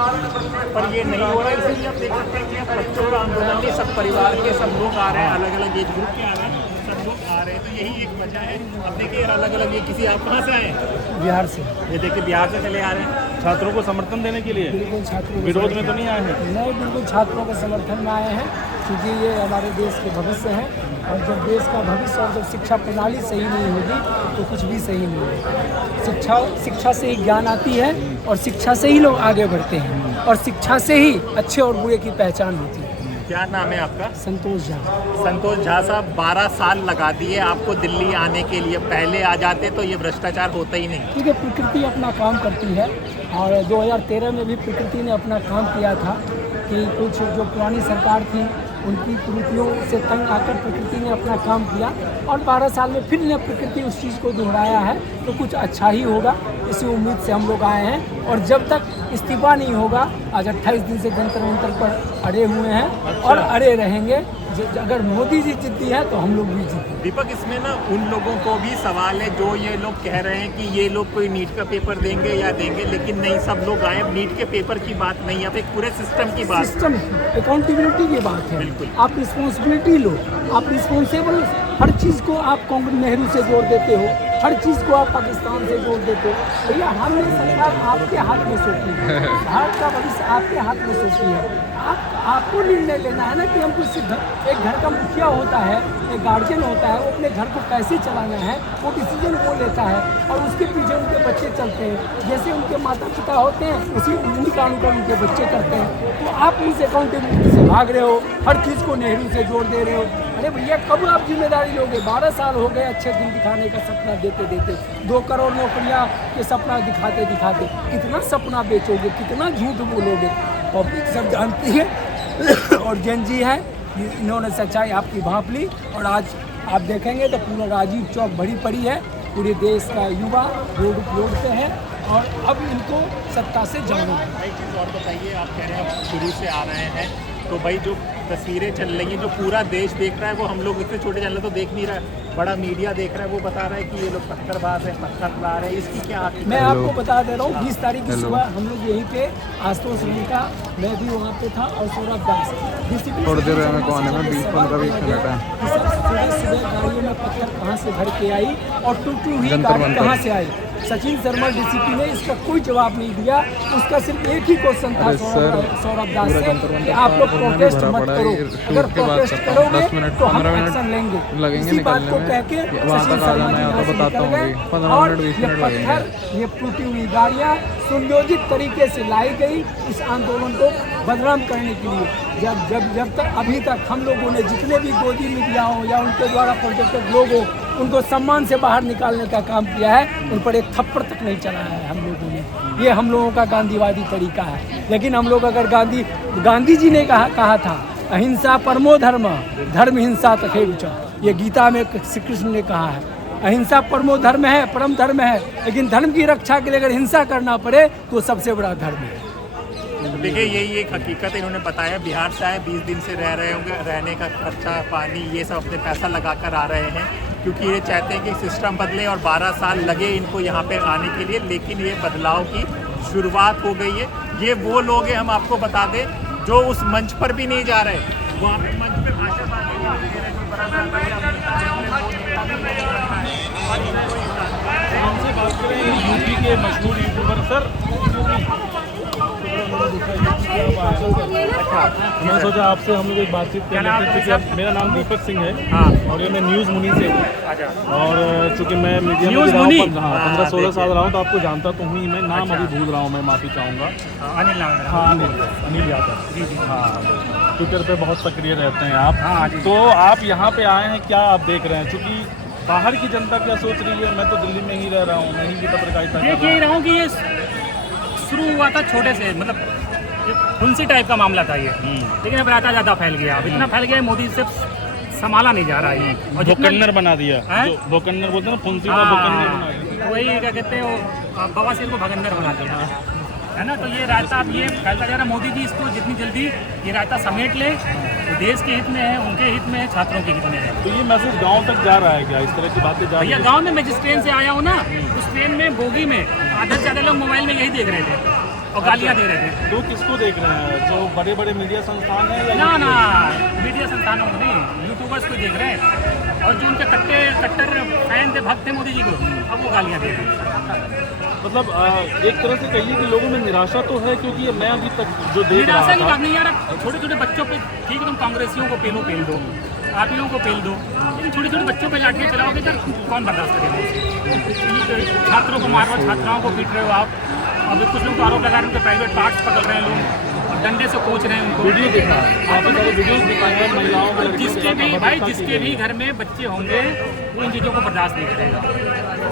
पर ये नहीं हो रहा है। इसलिए आप देख सकते हैं कि अब बच्चों का आंदोलन नहीं, सब परिवार के सब लोग आ रहे हैं, अलग अलग एज ग्रुप के आ रहे हैं, सब लोग आ रहे हैं। तो यही एक वजह है। अब देखिए अलग अलग ये किसी, आप कहाँ से आए हैं? बिहार से। ये देखिए बिहार से चले आ रहे हैं छात्रों को समर्थन देने के लिए, बिल्कुल छात्रों विरोध में तो नहीं आए हैं? नहीं, बिल्कुल छात्रों के समर्थन में आए हैं, क्योंकि ये हमारे देश के भविष्य हैं। और जब देश का भविष्य और जब शिक्षा प्रणाली सही नहीं होगी तो कुछ भी सही नहीं होगा। शिक्षा से ही ज्ञान आती है और शिक्षा से ही लोग आगे बढ़ते हैं और शिक्षा से ही अच्छे और बुरे की पहचान होती है। क्या नाम है आपका? संतोष झा। संतोष झा साहब, 12 साल लगा दिए आपको दिल्ली आने के लिए। पहले आ जाते तो ये भ्रष्टाचार होता ही नहीं। ठीक है, प्रकृति अपना काम करती है और 2013 में भी प्रकृति ने अपना काम किया था कि कुछ जो पुरानी सरकार थी उनकी कुरीतियों से तंग आकर प्रकृति ने अपना काम किया और 12 साल में फिर ने प्रकृति उस चीज़ को दोहराया है, तो कुछ अच्छा ही होगा, इसी उम्मीद से हम लोग आए हैं। और जब तक इस्तीफा नहीं होगा, आज 28 दिन से जंतर मंतर पर अड़े हुए हैं और अड़े रहेंगे। अगर मोदी जी जीती है तो हम लोग भी जीते। दीपक, इसमें ना उन लोगों को भी सवाल है जो ये लोग कह रहे हैं कि ये लोग कोई नीट का पेपर देंगे या देंगे, लेकिन नहीं, सब लोग आए। अब नीट के पेपर की बात नहीं है, अब एक पूरे सिस्टम की बात, सिस्टम अकाउंटेबिलिटी की बात है। आप रिस्पॉन्सिबिलिटी लो, आप रिस्पॉन्सिबल, हर चीज़ को आप कांग्रेस नेहरू से जोड़ देते हो, हर चीज़ को आप पाकिस्तान से जोड़ देते हो। भैया हमने सरकार आपके हाथ में सौंपी है, भारत का भविष्य आपके हाथ में सौंपी है। आपको निर्णय लेना है ना कि हमको एक घर का मुखिया होता है, एक गार्जियन होता है, वो अपने घर को कैसे चलाना है वो डिसीजन वो लेता है और उसके पीछे उनके बच्चे चलते हैं। जैसे उनके माता पिता होते हैं उसी उन्हीं का अनुकरण उनके बच्चे करते हैं। तो आप उस अकाउंटेबिलिटी से भाग रहे हो, हर चीज़ को नेहरू से जोड़ दे रहे हो। अरे भैया कब आप जिम्मेदारी लोगे? 12 साल हो गए अच्छे दिन दिखाने का सपना देते देते, 2 करोड़ नौकरियाँ के सपना दिखाते दिखाते कितना सपना बेचोगे, कितना झूठ बोलोगे? पब्लिक सब जानती है और जैन जी है, इन्होंने सच्चाई आपकी भांप ली और आज आप देखेंगे तो पूरा राजीव चौक भरी पड़ी है, पूरे देश का युवा रोड पे है और अब इनको सत्ता से जाना है। एक चीज़ और बताइए, आप कह रहे हैं आप शुरू से आ रहे हैं, तो भाई जो तस्वीरें चल रही हैं जो पूरा देश देख रहा है, वो हम लोग इतने छोटे चैनल तो देख नहीं रहा है, बड़ा मीडिया देख रहा है, वो बता रहा है कि ये लोग पत्थरबाज हैं, पत्थर ला रहे हैं, इसकी क्या हकीकत? मैं आपको बता दे रहा हूँ, 20 तारीख की सुबह हम लोग यहीं पे आशुतोष का, मैं भी वहाँ पे था और सौरभ दास थोड़ी देर में कौन है, मैं 20-15 मिनट है। सुबह गाड़ियों में पत्थर कहाँ से भर के आई और टूटी हुई गाड़ी कहाँ से आई? सचिन शर्मा डीसीपी ने इसका कोई जवाब नहीं दिया। उसका सिर्फ एक ही क्वेश्चन था सौरभ दास से कि आप लोग प्रोटेस्ट मत करो, अगर प्रोटेस्ट करोगे तो हम एक्शन लेंगे। इसी बात को कह के सचिन शर्मा जी निकल गए और ये पत्थर, ये टूटी हुई गाड़ियाँ सुनियोजित तरीके से लाई गई इस आंदोलन को बदनाम करने के लिए। जब तक अभी तक हम लोगों ने जितने भी गोदी मीडिया हो या उनके द्वारा प्रोजेक्टेड लोग हो, उनको सम्मान से बाहर निकालने का काम किया है, उन पर एक थप्पड़ तक नहीं चलाया है हम लोगों ने। ये हम लोगों का गांधीवादी तरीका है। लेकिन हम लोग अगर गांधी जी ने कहा था अहिंसा परमो धर्म, धर्म हिंसा तथैव च, ये गीता में श्री कृष्ण ने कहा है। अहिंसा परमो धर्म है, परम धर्म है, लेकिन धर्म की रक्षा के लिए अगर हिंसा करना पड़े तो सबसे बड़ा धर्म है। देखिए यही एक हकीकत है, इन्होंने बताया बिहार से आए, 20 दिन से रह रहे होंगे, रहने का खर्चा पानी ये सब अपने पैसा लगा कर आ रहे हैं, क्योंकि ये चाहते हैं कि सिस्टम बदले और 12 साल लगे इनको यहाँ पे आने के लिए। लेकिन ये बदलाव की शुरुआत हो गई है। ये वो लोग हैं, हम आपको बता दें, जो उस मंच पर भी नहीं जा रहे, वहाँ पे मंच पर आशावादी यूपी के मशहूर यूट्यूबर सर, मैं सोचा आपसे हम लोग एक बातचीत कर लेते हैं, क्योंकि मेरा नाम दीपक सिंह है और ये मैं न्यूज़ मुनी से हूँ। और चूँकि मैं मीडिया में 15-16 साल रहा हूँ, तो आपको जानता तो हूँ ही मैं। नाम अभी भूल रहा हूँ, मैं माफ़ी चाहूँगा। अनिल यादव। हाँ, ट्विटर पे बहुत सक्रिय रहते हैं आप। तो आप यहाँ पे आए हैं, क्या आप देख रहे हैं? चूँकि बाहर की जनता क्या सोच रही है? मैं तो दिल्ली में ही रह रहा हूँ, मैं ही पत्रकारिता कर देख रहा ही रहा हूँ कि ये शुरू हुआ था छोटे से, मतलब फुंसी टाइप का मामला था ये, लेकिन अब रायता ज़्यादा फैल गया। अब इतना फैल गया है, मोदी से संभाला नहीं जा रहा है ये। और भोकन्नर बना दिया, हैं? जो भोकन्नर बोलते हैं ना, फुंसी को भोकन्नर बना दिया। वही क्या कहते हैं, वो बवासीर को भगंदर बना दिया है ना। तो ये रायता अब ये फैलता जा रहा है। मोदी जी इसको जितनी जल्दी ये रायता समेट ले तो देश के हित में है, उनके हित में है, छात्रों के हित में है। तो ये मैसेज गांव तक जा रहा है क्या? इस तरह की बातें जा रही भैया है? गांव में मैं जिस ट्रेन से आया हूँ ना, उस ट्रेन में बोगी में आधे से ज़्यादा लोग मोबाइल में यही देख रहे थे और गालियाँ दे रहे थे। तो किसको देख रहे हैं? जो बड़े बड़े मीडिया संस्थान है या ना ना, मीडिया संस्थानों को नहीं, यूट्यूबर्स को देख रहे हैं। और जो उनके कट्टर फैन थे, भक्त थे मोदी जी को, अब वो गालियाँ दे रहे हैं। मतलब एक तरह से कहिए कि लोगों में निराशा तो है, क्योंकि मैं अभी तक जो देख रहा निराशा की था, बात नहीं यार, छोटे छोटे बच्चों पे ठीक है, तुम कांग्रेसियों को पेल दो, आप लोगों को पेल दो, लेकिन छोटे छोटे बच्चों पे लाठियाँ चलाओगे तो कौन बर्दाश्त करेगा? छात्रों को मार रहे हो, छात्राओं को पीट रहे हो आप। अब कुछ लोग आरोप लगा रहे हैं उनके प्राइवेट पार्ट्स पकड़ रहे हैं लोग और डंडे से कोच रहे हैं उनको। वीडियो दिखा काफी सारे वीडियोस दिखाए हैं महिलाओं को, जिसके भी भाई, जिसके भी घर में बच्चे होंगे वो इन चीज़ों को बर्दाश्त नहीं करेगा,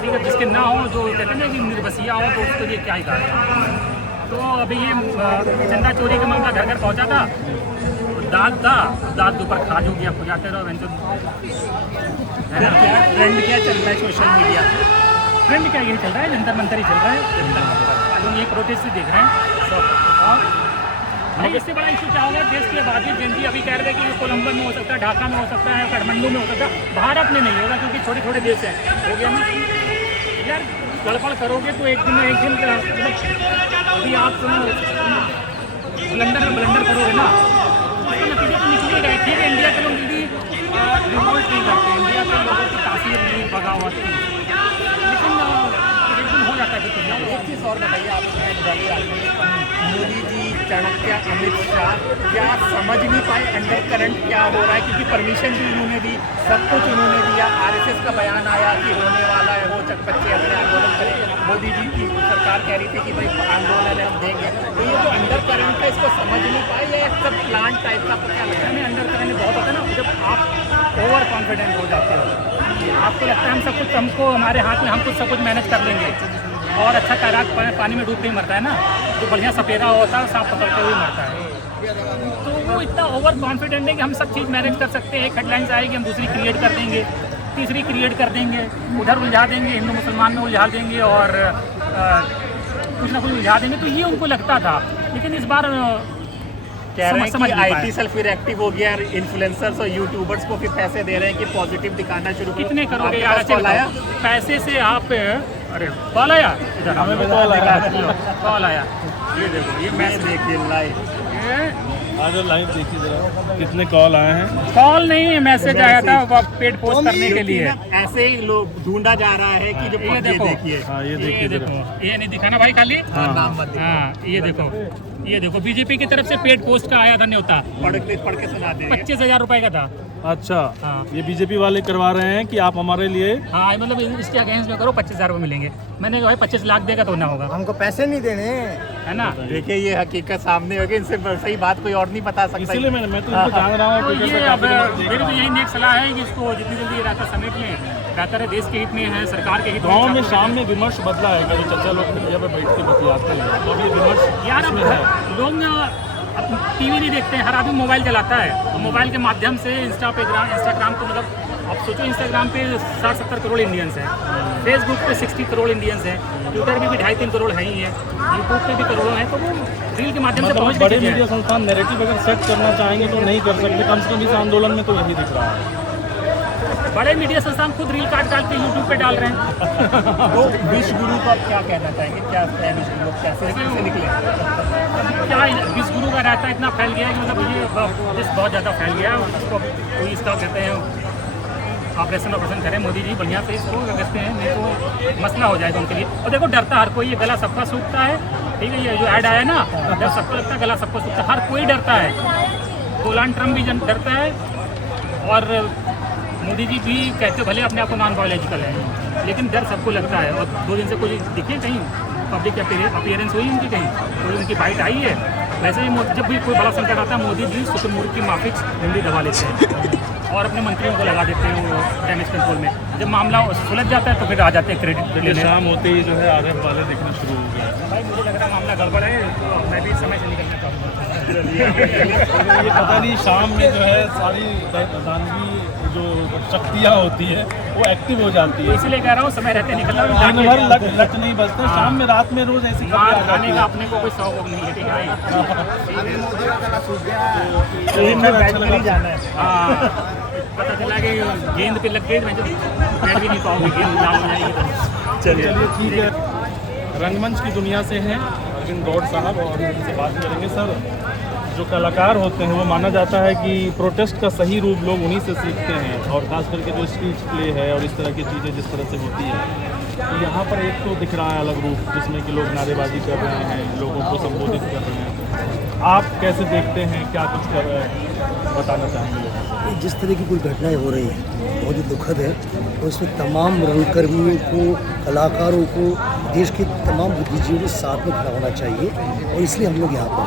ठीक है। जिसके ना हो, जो कहते हैं ना कि निर्बसिया हो, तो उसके लिए क्या ही कहा। तो अभी ये चंदा चोरी का मामला घर घर पहुंचा था, दांत के ऊपर खाज हो गया, खुजाते रहो। ट्रेंड क्या चल रहा है सोशल मीडिया? ट्रेंड क्या यही चल रहा है, जंतर मंतर ही चल रहा है, लोग ये प्रोटेस्ट ही देख रहे हैं। और भाई इससे बड़ा इशू क्या होगा? देश की आबादी जनती अभी कह रहे हैं कि कोलंबो में हो सकता है, ढाका में हो सकता है, काठमांडू में हो सकता है, भारत में नहीं होगा क्योंकि छोटे छोटे देश हैं। हो गया ना यार, गड़बड़ करोगे तो एक दिन अभी आप ब्लंडर करोगे ना, उसका नतीजा तो निकलेगा। ठीक है, इंडिया के लोग जल्दी रिवोल्ट नहीं करते, इंडिया के लोगों की तासीर नहीं, बगावत की, लेकिन एक दिन हो जाता है कुछ ना। एक चीज़ और बताइए, आप मोदी जी, चाणक्य, अमित शाह क्या समझ नहीं पाए अंडर करंट क्या हो रहा है? क्योंकि परमिशन भी उन्होंने दी, सब कुछ उन्होंने दिया, आरएसएस का बयान आया कि होने वाला है वो चकपच्चे अपने आंदोलन करेंगे। मोदी जी की सरकार कह रही थी कि भाई आंदोलन है हम देंगे। तो ये जो अंडर करंट है इसको समझ नहीं पाए या सब प्लान टाइप का? क्या लगता है? अंडर करंट बहुत होता है ना, जब आप ओवर कॉन्फिडेंट हो जाते हो, आपको लगता है हम सब कुछ, हमको हमारे हाथ में, हम कुछ सब कुछ मैनेज कर लेंगे। और अच्छा तैराक पानी में डूबते ही मरता है ना, तो बढ़िया सपेरा होता है, सांप पकड़ते हुए मरता है। तो वो इतना ओवर कॉन्फिडेंट है कि हम सब चीज़ मैनेज कर सकते हैं। एक हेडलाइंस आएगी, हम दूसरी क्रिएट कर देंगे, तीसरी क्रिएट कर देंगे, उधर उलझा देंगे, हिंदू मुसलमान में उलझा देंगे और कुछ ना कुछ उलझा देंगे। तो ये उनको लगता था, लेकिन इस बार कह रहे हैं कि आईटी सेल फिर एक्टिव हो गया, इन्फ्लुएंसर्स और यूट्यूबर्स को फिर पैसे दे रहे हैं कि पॉजिटिव दिखाना शुरू करो। कितने करोगे यार? अच्छा पैसे से आप, अरे कॉल आया, इधर हमें भी कॉल आया, ये देखो, ये मैच देखिए लाइव, आज लाइव देखिए जरा कितने कॉल आए हैं। कॉल नहीं, मैसेज आया था पेड पोस्ट करने के लिए। ऐसे ही लोग ढूंढा जा रहा है कि जो ये देखो, देखिए, ये देखिए देखो, ये नहीं दिखाना भाई खाली। हाँ, ये देखो बीजेपी की तरफ से पेड पोस्ट का आया था न्योता, पढ़ के सुना दे। 25,000 रुपए का था। अच्छा, हाँ। ये बीजेपी वाले करवा रहे हैं कि आप हमारे लिए, हाँ, मतलब इसके अगेंस्ट में करो, 25,000 रुपए मिलेंगे। मैंने कहा भाई 25 लाख देगा तो ना होगा, हमको पैसे नहीं देने, है ना। देखिए ये हकीकत सामने होगी, इनसे सही बात कोई और नहीं बता सकता। इसीलिए मैं तो इनको जान रहा हूँ। तो ये अब मेरी तो यही नेक सलाह है कि इसको जितनी जल्दी रास्ता समेट लें, बेहतर है, देश के हित में है, सरकार के हित में। गाँव में शाम में विमर्श बदला है, जो चाचा लोग मीडिया पे बैठ के बतियाते हैं, तो अभी विमर्श यार अब लोग अब टीवी नहीं देखते हैं, हर आदमी मोबाइल चलाता है, तो मोबाइल के माध्यम से इंस्टाग्राम को, मतलब अब सोचो इंस्टाग्राम पे 60-70 करोड़ इंडियंस हैं, फेसबुक पे 60 करोड़ इंडियंस हैं, ट्विटर पे भी 2.5-3 करोड़ है ही है, यूट्यूब पे भी करोड़ों हैं। तो वो रील के माध्यम से पहुँच बड़े मीडिया संस्थान नैरेटिव अगर सेट करना चाहेंगे तो नहीं कर सकते, कम से कम इस आंदोलन में तो यही दिख रहा है। बड़े मीडिया संस्थान खुद रील काट के यूट्यूब पे डाल रहे हैं। तो विश्व गुरु को आप क्या कहना चाहेंगे? क्या है विश्व गुरु, कैसे निकले? क्या विश्व गुरु का रायता इतना फैल गया है कि मतलब ये बहुत ज़्यादा फैल गया है। उसको कोई इसका कहते हैं ऑपरेशन करें मोदी जी बढ़िया से, इसको कहते हैं, नहीं तो मसला हो जाएगा उनके लिए। और देखो डरता हर कोई, ये गला सबका सूखता है, ठीक है। ये जो ऐड आया ना, जब सबको लगता है गला सबको सूखता है, हर कोई डरता है। डोनाल्ड ट्रम्प भी डरता है और मोदी जी भी कहते भले अपने आप को नॉन बायोलॉजिकल है, लेकिन डर सबको लगता है। और 2 दिन से कुछ दिखे कहीं पब्लिक अपीयरेंस हुई उनकी, कहीं कोई उनकी बाइट आई है? वैसे ही जब भी कोई बड़ा संकट आता है, मोदी जी शुक्रमूर्ख की माफिक हिंदी दबा लेते हैं और अपने मंत्रियों को लगा देते हैं वो डैमेज कंट्रोल में। जब मामला सुलझ जाता है तो फिर आ जाते हैं क्रेडिट लेने। शाम होते ही जो है आरएफ वाले दिखना शुरू हो गए। भाई मुझे लग रहा है मामला गड़बड़ है, तो मैं भी समय से निकलना चाहूँगा। ये पता नहीं शाम में जो है सारी दानवी जो शक्तियाँ होती है वो एक्टिव हो जाती है, इसीलिए कह रहा हूँ समय रहते निकलना। दिन भर लट नहीं बजते, शाम में रात में रोज ऐसी खबरें मार आ जाती खाने हैं। का अपने को कोई शौक नहीं है, ठीक है अच्छा जाना है। हाँ, पता चला कि गेंद पे लग गई तो मैं बैठ भी नहीं पाऊंगी, गेंद लाल हो जाएगी तो। चलिए ठीक है। रंगमंच की दुनिया से हैं अरविंद गौड़ साहब और इनसे बात करेंगे। सर, जो कलाकार होते हैं वो माना जाता है कि प्रोटेस्ट का सही रूप लोग उन्हीं से सीखते हैं, और ख़ास करके जो स्पीच प्ले है और इस तरह की चीज़ें जिस तरह से होती है, तो यहाँ पर एक तो दिख रहा है अलग रूप जिसमें कि लोग नारेबाजी कर रहे हैं, लोगों को संबोधित कर रहे हैं। आप कैसे देखते हैं, क्या कुछ कर बताना चाहेंगे लोगों को? जिस तरह की कोई घटनाएं हो रही हैं बहुत ही दुखद है, और इसमें तमाम रंगकर्मियों को, कलाकारों को, देश के तमाम बुद्धिजीवियों को साथ में खड़ा होना चाहिए। और इसलिए हम लोग यहाँ पर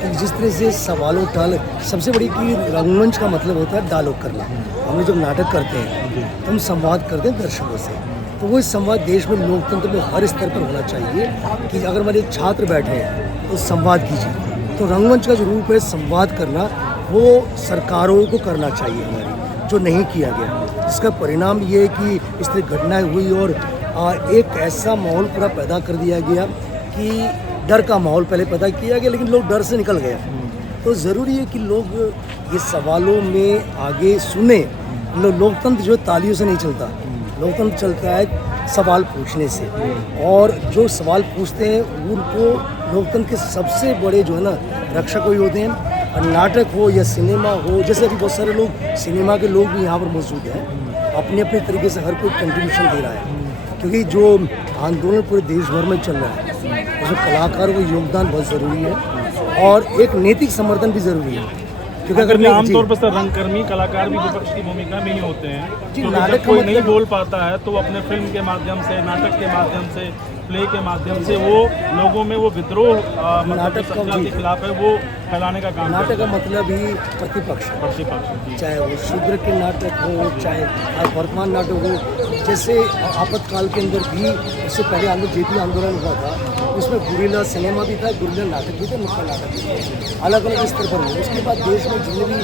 हैं कि जिस तरह से सवालों टाल, सबसे बड़ी कि रंगमंच का मतलब होता है डायलॉग करना। हम लोग जब नाटक करते हैं तो हम संवाद करते हैं दर्शकों से, तो वो संवाद देश में लोकतंत्र में हर स्तर पर होना चाहिए कि अगर हमारे छात्र बैठे हैं तो संवाद कीजिए। तो रंगमंच का जो रूप है संवाद करना, वो सरकारों को करना चाहिए हमारी, जो नहीं किया गया। इसका परिणाम ये है कि इस तरह घटनाएं हुई और एक ऐसा माहौल पूरा पैदा कर दिया गया कि डर का माहौल पहले पैदा किया गया, लेकिन लोग डर से निकल गए। तो ज़रूरी है कि लोग ये सवालों में आगे सुने। लोकतंत्र जो तालियों से नहीं चलता, लोकतंत्र चलता है सवाल पूछने से, और जो सवाल पूछते हैं उनको लोकतंत्र के सबसे बड़े जो है ना रक्षक वही होते हैं। और नाटक हो या सिनेमा हो, जैसे अभी बहुत सारे लोग सिनेमा के लोग भी यहाँ पर मौजूद हैं, अपने अपने तरीके से हर कोई कंट्रीब्यूशन दे रहा है, क्योंकि जो आंदोलन पूरे देश भर में चल रहा है उसमें कलाकारों का योगदान बहुत ज़रूरी है, और एक नैतिक समर्थन भी ज़रूरी है। क्योंकि अगर आमतौर पर सर रंगकर्मी कलाकार भी विपक्ष की भूमिका में ही होते हैं, क्योंकि नाटक जब का कोई मतलब- नहीं बोल पाता है तो वो अपने फिल्म के माध्यम से, नाटक के माध्यम से, प्ले के माध्यम से वो लोगों में वो विद्रोह मतलब नाटक का सरकार के खिलाफ है वो फैलाने का काम नाटक करता का है। मतलब ही प्रतिपक्ष, प्रतिपक्ष, चाहे वो शूद्र के नाटक हो, चाहे आज वर्तमान नाटक हो। जैसे आपातकाल के अंदर भी, उससे पहले आंदोलन जेपी आंदोलन हुआ था, उसमें गुरिल्ला सिनेमा भी था, गुरिल्ला नाटक भी थे, नुक्कड़ नाटक भी थे, अलग अलग स्तर पर हुए। उसके बाद देश में जितने भी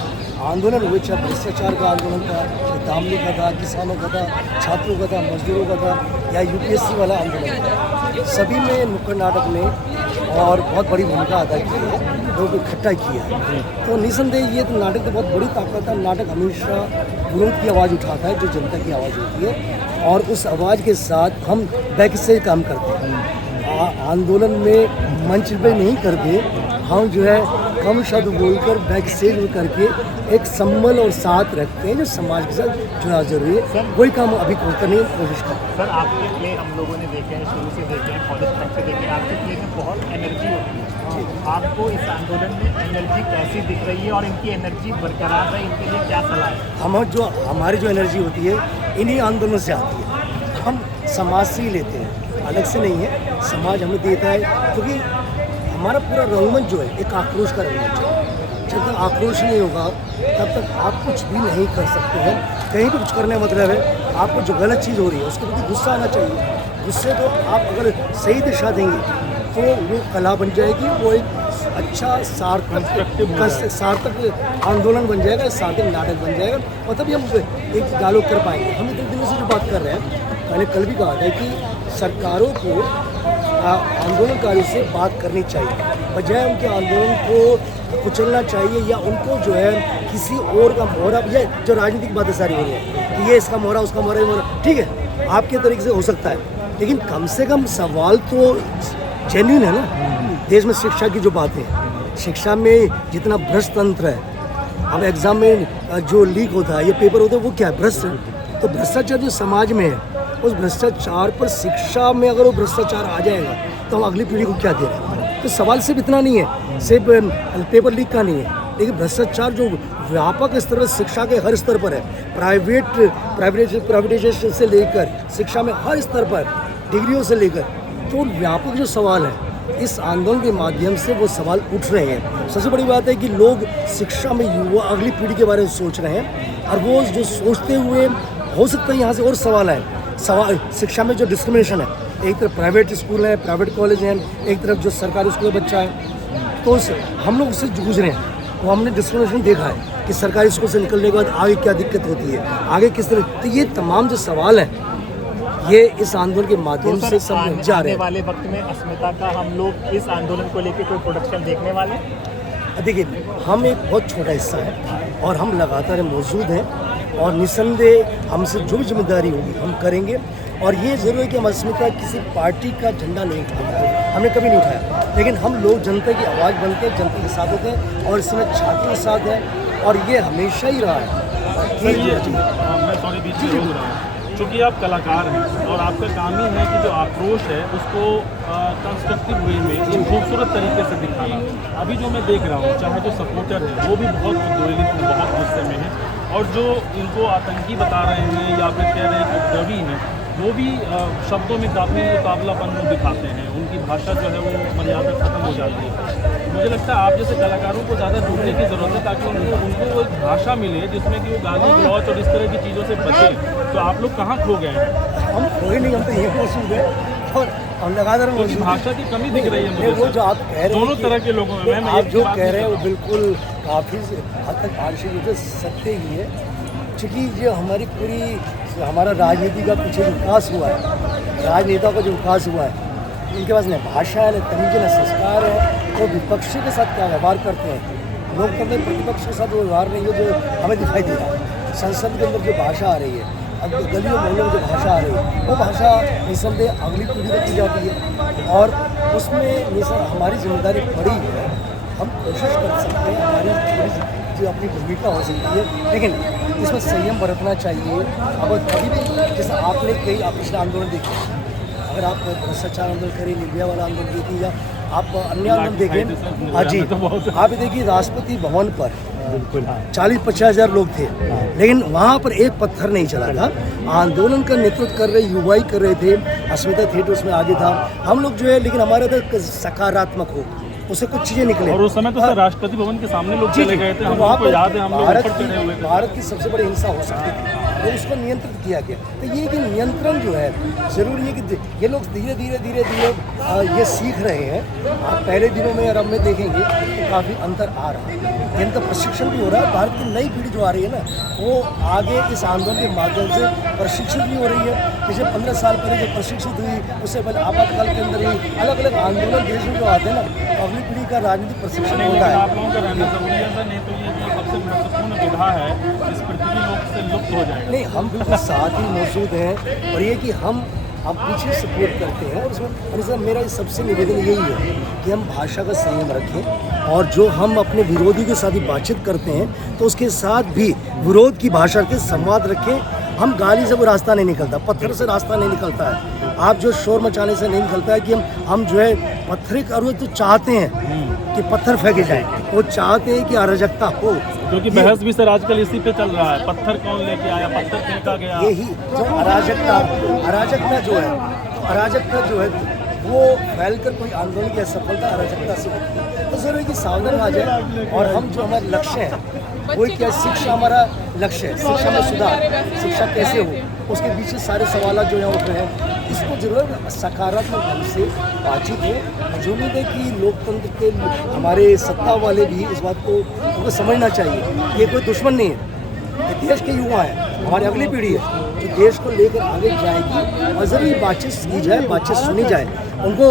आंदोलन हुए, चाहे भ्रष्टाचार का आंदोलन था, चाहे दामली का था, किसानों का था, छात्रों का था, मजदूरों का था, या यूपीएससी वाला आंदोलन था, सभी में नुक्कड़ नाटक ने और बहुत बड़ी भूमिका अदा की है, लोगों को इकट्ठा किया। तो निसंदेह ये तो नाटक की बहुत बड़ी ताकत है। नाटक हमेशा विरोध की आवाज़ उठाता है, जो जनता की आवाज़ होती है, और उस आवाज़ के साथ हम बैक से काम करते हैं। आंदोलन में मंच पे नहीं करते, हम जो है कम शब्द बोलकर बैक स्टेज में करके एक संबल और साथ रखते हैं जो समाज के साथ जुड़ा जरूरी है। वही काम अभी करने की कोशिश करते हैं। सर, आपके प्ले हम लोगों ने देखे हैं, शुरू से देखे हैं, कॉलेज तक से देखे हैं, आपके प्ले में बहुत एनर्जी होती है। आपको इस आंदोलन में एनर्जी कैसी दिख रही है, और इनकी एनर्जी बरकरार है, इनके लिए क्या सलाह है? हमारी जो एनर्जी होती है इन्हीं आंदोलन से आती है। हम समाज से ही लेते हैं, अलग से नहीं है, समाज हमें देता है। क्योंकि हमारा पूरा रंगमंच जो है एक आक्रोश का रंगमंच है। जब तक आक्रोश नहीं होगा तब तक आप कुछ भी नहीं कर सकते हैं। कहीं भी कुछ करने मतलब है आपको जो गलत चीज़ हो रही है उसके प्रति गुस्सा आना चाहिए। गुस्से को आप अगर सही दिशा देंगे तो वो कला बन जाएगी, वो एक अच्छा सार्थक आंदोलन बन जाएगा, सार्थक नाटक बन जाएगा, और तभी हम एक डायलॉग कर पाएंगे। हम इतने दिनों से जो बात कर रहे हैं, मैंने कल भी कहा था कि सरकारों को आंदोलनकारियों से बात करनी चाहिए, बजाय उनके आंदोलन को कुचलना चाहिए, या उनको जो है किसी और का मोहरा, या जो राजनीतिक बातें सारी हो रही है कि ये इसका मोहरा, उसका मोहरा, ये मोहरा, ठीक है आपके तरीके से हो सकता है, लेकिन कम से कम सवाल तो जेन्युइन है ना। देश में शिक्षा की जो बात है, शिक्षा में जितना भ्रष्ट तंत्र है, अब एग्जाम में जो लीक होता है, ये पेपर होता है, वो क्या है? भ्रष्ट है। तो भ्रष्टाचार जो समाज में है, उस भ्रष्टाचार पर शिक्षा में अगर वो भ्रष्टाचार आ जाएगा तो हम अगली पीढ़ी को क्या दे रहे हैं? तो सवाल सिर्फ इतना नहीं है, सिर्फ पेपर लीक का नहीं है, लेकिन भ्रष्टाचार जो व्यापक स्तर पर शिक्षा के हर स्तर पर है, प्राइवेटाइजेशन से लेकर शिक्षा में हर स्तर पर, डिग्रियों से लेकर, तो व्यापक जो सवाल है इस आंदोलन के माध्यम से वो सवाल उठ रहे हैं। सबसे बड़ी बात है कि लोग शिक्षा में युवा अगली पीढ़ी के बारे में सोच रहे हैं, और वो जो सोचते हुए हो सकता है यहाँ से और सवाल है। सवाल शिक्षा में जो डिस्क्रिमिनेशन है, एक तरफ प्राइवेट स्कूल है, प्राइवेट कॉलेज हैं, एक तरफ जो सरकारी स्कूल में बच्चा है, तो हम लोग उससे जूझ रहे हैं। तो हमने डिस्क्रिमिनेशन देखा है कि सरकारी स्कूल से निकलने के बाद आगे क्या दिक्कत होती है, आगे किस तरह। तो ये तमाम जो सवाल हैं, ये इस आंदोलन के माध्यम से सब जा रहे हैं। वाले वक्त में अस्मिता का हम लोग इस आंदोलन को लेकर कोई प्रोडक्शन देखने वाले हैं? देखिए, हम एक बहुत छोटा हिस्सा है और हम लगातार मौजूद हैं, और निसंदेह हमसे जो भी जिम्मेदारी होगी हम करेंगे। और ये ज़रूर है कि हम अस्मिता किसी पार्टी का झंडा नहीं उठाया, हमने कभी नहीं उठाया, लेकिन हम लोग जनता की आवाज़ बनते हैं, जनता के साथ होते हैं, और इसमें छात्रों के साथ है, और ये हमेशा ही रहा है। मैं सॉरी बीच में रोक रहा हूँ, चूँकि आप कलाकार हैं और आपका काम ही है कि जो आक्रोश है उसको कंस्ट्रक्टिव वे में एक खूबसूरत तरीके से दिखाना। अभी जो मैं देख रहा हूँ, चाहे जो सपोर्टर है वो भी बहुत उद्वेलित हैं, बहुत गुस्से में हैं, और जो इनको आतंकी बता रहे हैं या फिर कह रहे हैं कि उपद्रवी हैं, वो भी शब्दों में काफ़ी मुकाबलापन दिखाते हैं। उनकी भाषा जो है वो मर्यादा खत्म हो जाती है। मुझे लगता है आप जैसे कलाकारों को ज़्यादा जुड़ने की ज़रूरत है, ताकि उनको एक भाषा मिले जिसमें कि वो गाली गलौच और इस तरह की चीज़ों से बचें। तो आप लोग कहाँ खो गए हैं? हम खोए नहीं, हम तो ये मौजूद है, और हम लगातार क्योंकि भाषा की कमी दिख रही है मुझे। वो जो आप कह रहे हैं, दोनों तरह के लोगों में, मैं आप जो कह रहे हैं वो बिल्कुल काफ़ी हद तक आंशिक रूप से सत्य ही है। चूँकि जो हमारी पूरी हमारा राजनीति का पीछे विकास हुआ है, राजनेता का जो विकास हुआ है, उनके पास न भाषा है, न तमीज़, न संस्कार है, वो विपक्षी के साथ क्या व्यवहार करते हैं। लोकतंत्र में प्रतिपक्ष के साथ वो व्यवहार नहीं है जो हमें दिखाई दे रहा है। संसद के अंदर जो भाषा आ रही है, अब गलियों मोहल्लों में जो भाषा आ रही है, वो भाषा निसंदेह अगली पीढ़ी को की जाती है, और उसमें हमारी जिम्मेदारी बड़ी है। हम कोशिश कर सकते हैं, हमारी जो अपनी भूमिका हो सकती है, लेकिन इसमें संयम बरतना चाहिए। अब कभी भी जैसे आपने कई पिछले आंदोलन देखे, अगर आप भ्रष्टाचार आंदोलन करें, निर्भया वाला आंदोलन देखिए, या आप अन्य आंदोलन देखें, हाँ जी, आप देखिए राष्ट्रपति भवन पर 40-50 हज़ार लोग थे, लेकिन वहाँ पर एक पत्थर नहीं चला था। आंदोलन का नेतृत्व कर रहे युवा ही कर रहे थे, अस्मिता थिएटर उसमें आगे था, हम लोग जो है, लेकिन हमारे अंदर सकारात्मक हो, उससे कुछ चीज़ें निकले। और उस समय तो सर राष्ट्रपति भवन के सामने लोग चले गए थे, हम लोगों को याद है, हम लोग ऊपर चढ़े हुए थे। भारत की सबसे बड़ी हिंसा हो सकती थी, तो उसको नियंत्रित किया गया। तो ये कि नियंत्रण जो है ज़रूरी है कि ये लोग धीरे धीरे ये सीख रहे हैं। आप पहले दिनों में और अब में देखेंगे तो काफ़ी अंतर आ रहा है, इनका प्रशिक्षण भी हो रहा है। भारत की नई पीढ़ी जो आ रही है ना, वो आगे इस आंदोलन के माध्यम से प्रशिक्षित भी हो रही है। पिछले 15 साल पहले जो प्रशिक्षित हुई, उससे पहले आपातकाल के अंदर ही अलग अलग आंदोलन देश में जो आते हैं ना, तो अगली पीढ़ी का राजनीतिक प्रशिक्षण होता है। आप लोगों का रहना जरूरी है सर, नहीं तो ये जो सबसे महत्वपूर्ण विधा है इस पृथ्वी लोक से लुप्त हो जाएगा। नहीं, हम बिल्कुल साथ ही मौजूद हैं, और ये कि हम आप पीछे सपोर्ट करते हैं, और उसमें मेरा सबसे निवेदन यही है कि हम भाषा का संयम रखें, और जो हम अपने विरोधी के साथ ही बातचीत करते हैं तो उसके साथ भी विरोध की भाषा के संवाद रखें। हम गाली से वो रास्ता नहीं निकलता, पत्थर से रास्ता नहीं निकलता है, आप जो शोर मचाने से नहीं निकलता है। कि हम जो है पत्थर और तो चाहते हैं कि पत्थर फेंके जाए, वो चाहते हैं कि अराजकता हो, क्योंकि बहस भी सर आजकल इसी पे चल रहा है, पत्थर कौन लेके आया, पत्थर फेंका गया। यही जो अराजकता जो है वो फैलकर कोई आंदोलन की असफलता अराजकता से होती है। तो ज़रूरी कि सावधान आ जाए, और हम जो हमारे लक्ष्य हैं वो क्या, शिक्षा हमारा लक्ष्य है, शिक्षा में सुधार, शिक्षा कैसे हो, उसके पीछे सारे सवाल जो यहाँ उठ रहे हैं, इसको जरूर सकारात्मक ढंग से बातचीत हो। जो उम्मीद है कि लोकतंत्र के हमारे सत्ता वाले भी इस बात को उनको समझना चाहिए, ये कोई दुश्मन नहीं है, ये देश के युवा हैं, हमारी अगली पीढ़ी है जो देश को लेकर आगे जाएगी। और ज़रूर बातचीत की जाए, बातचीत सुनी जाए, उनको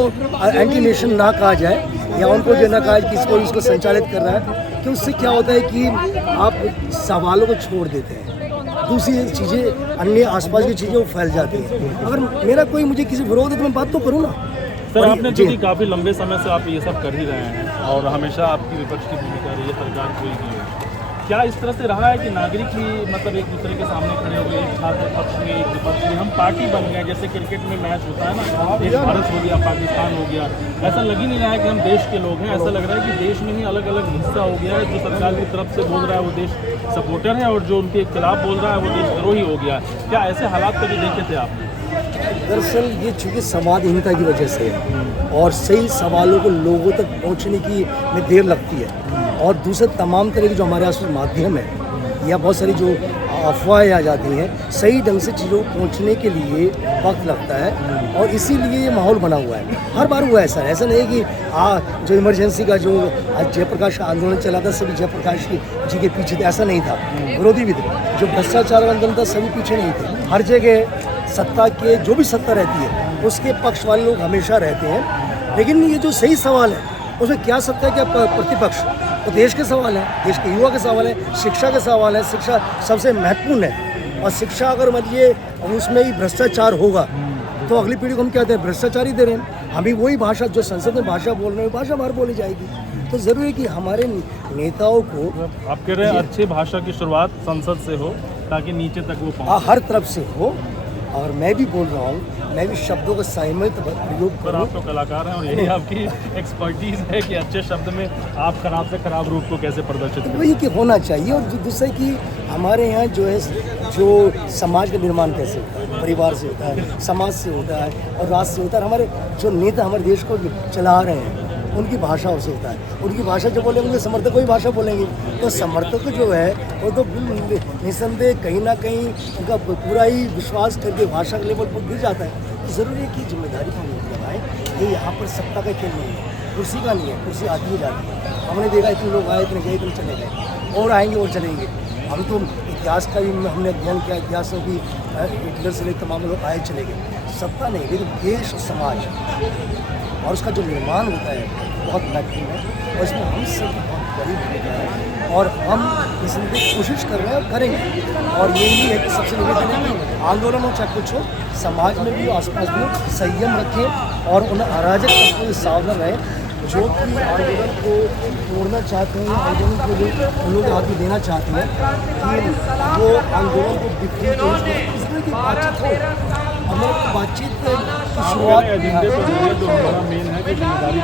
एंटी नेशन ना कहा जाए, या उनको जो ना कहा कि इसको इसको संचालित कर रहा है, कि उससे क्या होता है कि आप सवालों को छोड़ देते हैं, दूसरी चीज़ें, अन्य आसपास की चीज़ें वो फैल जाती हैं। अगर मेरा कोई मुझे किसी विरोध है तो मैं बात तो करूँ ना। सर आपने चूँकि काफ़ी लंबे समय से आप ये सब कर ही रहे हैं, और हमेशा आपकी विपक्ष की भूमिका रही है, सरकार कोई भी है, क्या इस तरह से रहा है कि नागरिक ही मतलब एक दूसरे के सामने खड़े हो गए, एक छात्र पक्ष में, एक विपक्ष में, हम पार्टी बन गए, जैसे क्रिकेट में मैच होता है ना, एक भारत हो गया, पाकिस्तान हो गया, ऐसा लग ही नहीं रहा है कि हम देश के लोग हैं, ऐसा लग रहा है कि देश में ही अलग अलग हिस्सा हो गया है। जो सरकार की तरफ से बोल रहा है वो देश सपोर्टर है, और जो उनके खिलाफ बोल रहा है वो देशद्रोही हो गया है। क्या ऐसे हालात कभी देखे थे आपने? दरअसल ये चूँकि संवादहीनता की वजह से है और सही सवालों को लोगों तक पहुंचने की में देर लगती है, और दूसरे तमाम तरह के जो हमारे आस माध्यम है या बहुत सारी जो अफवाहें आ जाती हैं, सही ढंग से चीज़ों को पहुँचने के लिए वक्त लगता है, और इसीलिए ये माहौल बना हुआ है। हर बार हुआ ऐसा नहीं कि जो इमरजेंसी का जो आज जयप्रकाश आंदोलन चला था सभी जयप्रकाश जी के पीछे थे, ऐसा नहीं था। विरोधी भी थे, जो भ्रष्टाचार आंदोलन था सभी पीछे नहीं थे। हर जगह सत्ता के जो भी सत्ता रहती है उसके पक्ष वाले लोग हमेशा रहते हैं, लेकिन ये जो सही सवाल है उसमें क्या सत्ता है क्या प्रतिपक्ष, तो देश के सवाल है, देश के युवा के सवाल है, शिक्षा के सवाल है। शिक्षा सबसे महत्वपूर्ण है, और शिक्षा अगर मानिए उसमें ही भ्रष्टाचार होगा तो अगली पीढ़ी को हम क्या दें, भ्रष्टाचार ही दे रहे हैं। हम भी वही भाषा जो संसद में भाषा बोल रहे हैं भाषा बाहर बोली जाएगी। तो ज़रूरी है कि हमारे नेताओं को, आप कह रहे हैं अच्छी भाषा की शुरुआत संसद से हो ताकि नीचे तक वो पहुंचे। हर तरफ से हो, और मैं भी बोल रहा हूँ, मैं भी शब्दों का संयमित प्रयोग पर आप तो कलाकार हैं और यही आपकी एक्सपर्टीज है कि अच्छे शब्द में आप खराब से खराब रूप को कैसे प्रदर्शित करें। वही कि होना चाहिए। और दूसरा कि हमारे यहाँ जो है जो समाज का निर्माण कैसे होता है, परिवार से होता है, समाज से होता है और राष्ट्र से होता है। हमारे जो नेता हमारे देश को चला रहे हैं उनकी भाषा से होता है, उनकी भाषा जो बोलेंगे समर्थक वही भाषा बोलेंगे, तो समर्थक जो है वो तो निसंदेह कहीं ना कहीं उनका पूरा ही विश्वास करके भाषा के लेवल पर गिर जाता है। तो ज़रूरी है कि जिम्मेदारी को लगाए। ये यहाँ पर सत्ता का खेल नहीं है, कुर्सी का नहीं है, कुर्सी आती ही जाती है। हमने देखा इतने लोग आए, इतने गए, इतने चले गए, और आएंगे और चलेंगे। हम तो इतिहास का भी हमने अध्ययन किया, इतिहास में भी हिटलर से लेकर तमाम लोग आए चले गए। सत्ता नहीं, लेकिन देश समाज और उसका जो निर्माण होता है बहुत महत्वपूर्ण है, और इसमें हम सब बहुत बड़ी भूमिका है, और हम इसलिए कोशिश कर रहे हैं और करेंगे। और यही है कि सबसे निवेदन है कि आंदोलन हो चाहे कुछ हो, समाज में भी आसपास भी संयम रखें और उन अराजक तत्वों से सावधान रहें जो कि आंदोलन को तोड़ना चाहते हैं, आंदोलन को जो लोग आगे देना चाहते हैं कि वो आंदोलन को बिखरे तो इस तरह की बातचीत हो। हमारे बातचीत की शुरुआत एजेंडे पर जुड़े तो हमारा मेन है कि जिम्मेदारी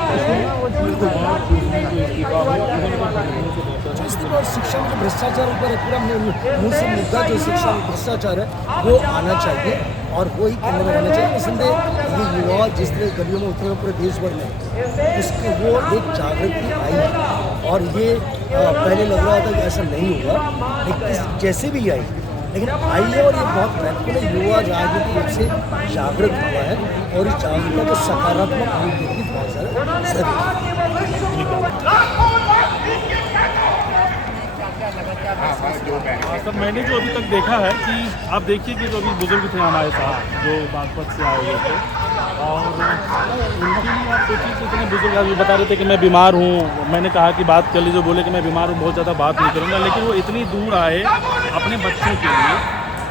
और शिक्षा में जो भ्रष्टाचार ऊपर है, पूरा मूल से मुद्दा जो शिक्षा में भ्रष्टाचार है वो आना चाहिए और वो ही केंद्र में रहना चाहिए। इसलिए ये युवा जिस तरह गलियों में उतरे हुए पूरे देश भर में उसके वो एक जागृति आई है, और ये पहले लग रहा था कि ऐसा नहीं होगा, लेकिन जैसे भी आई लेकिन आई है, और ये बहुत महत्वपूर्ण है। युवा राजनीतिक रूप से जागृत हुआ है और इस जागरूकता को सकारात्मक रूप देने की बहुत ज़्यादा जरूरी है। सब मैंने जो अभी तक देखा है कि आप देखिए कि जो अभी बुजुर्ग थे हमारे साथ जो बागपत से आए हुए थे, और उनके लिए आप सोचिए कि इतने बुजुर्ग अभी बता रहे थे कि मैं बीमार हूँ, मैंने कहा कि बात कर ली, जो बोले कि मैं बीमार हूँ बहुत ज़्यादा बात नहीं करूँगा, लेकिन वो इतनी दूर आए अपने बच्चों के लिए,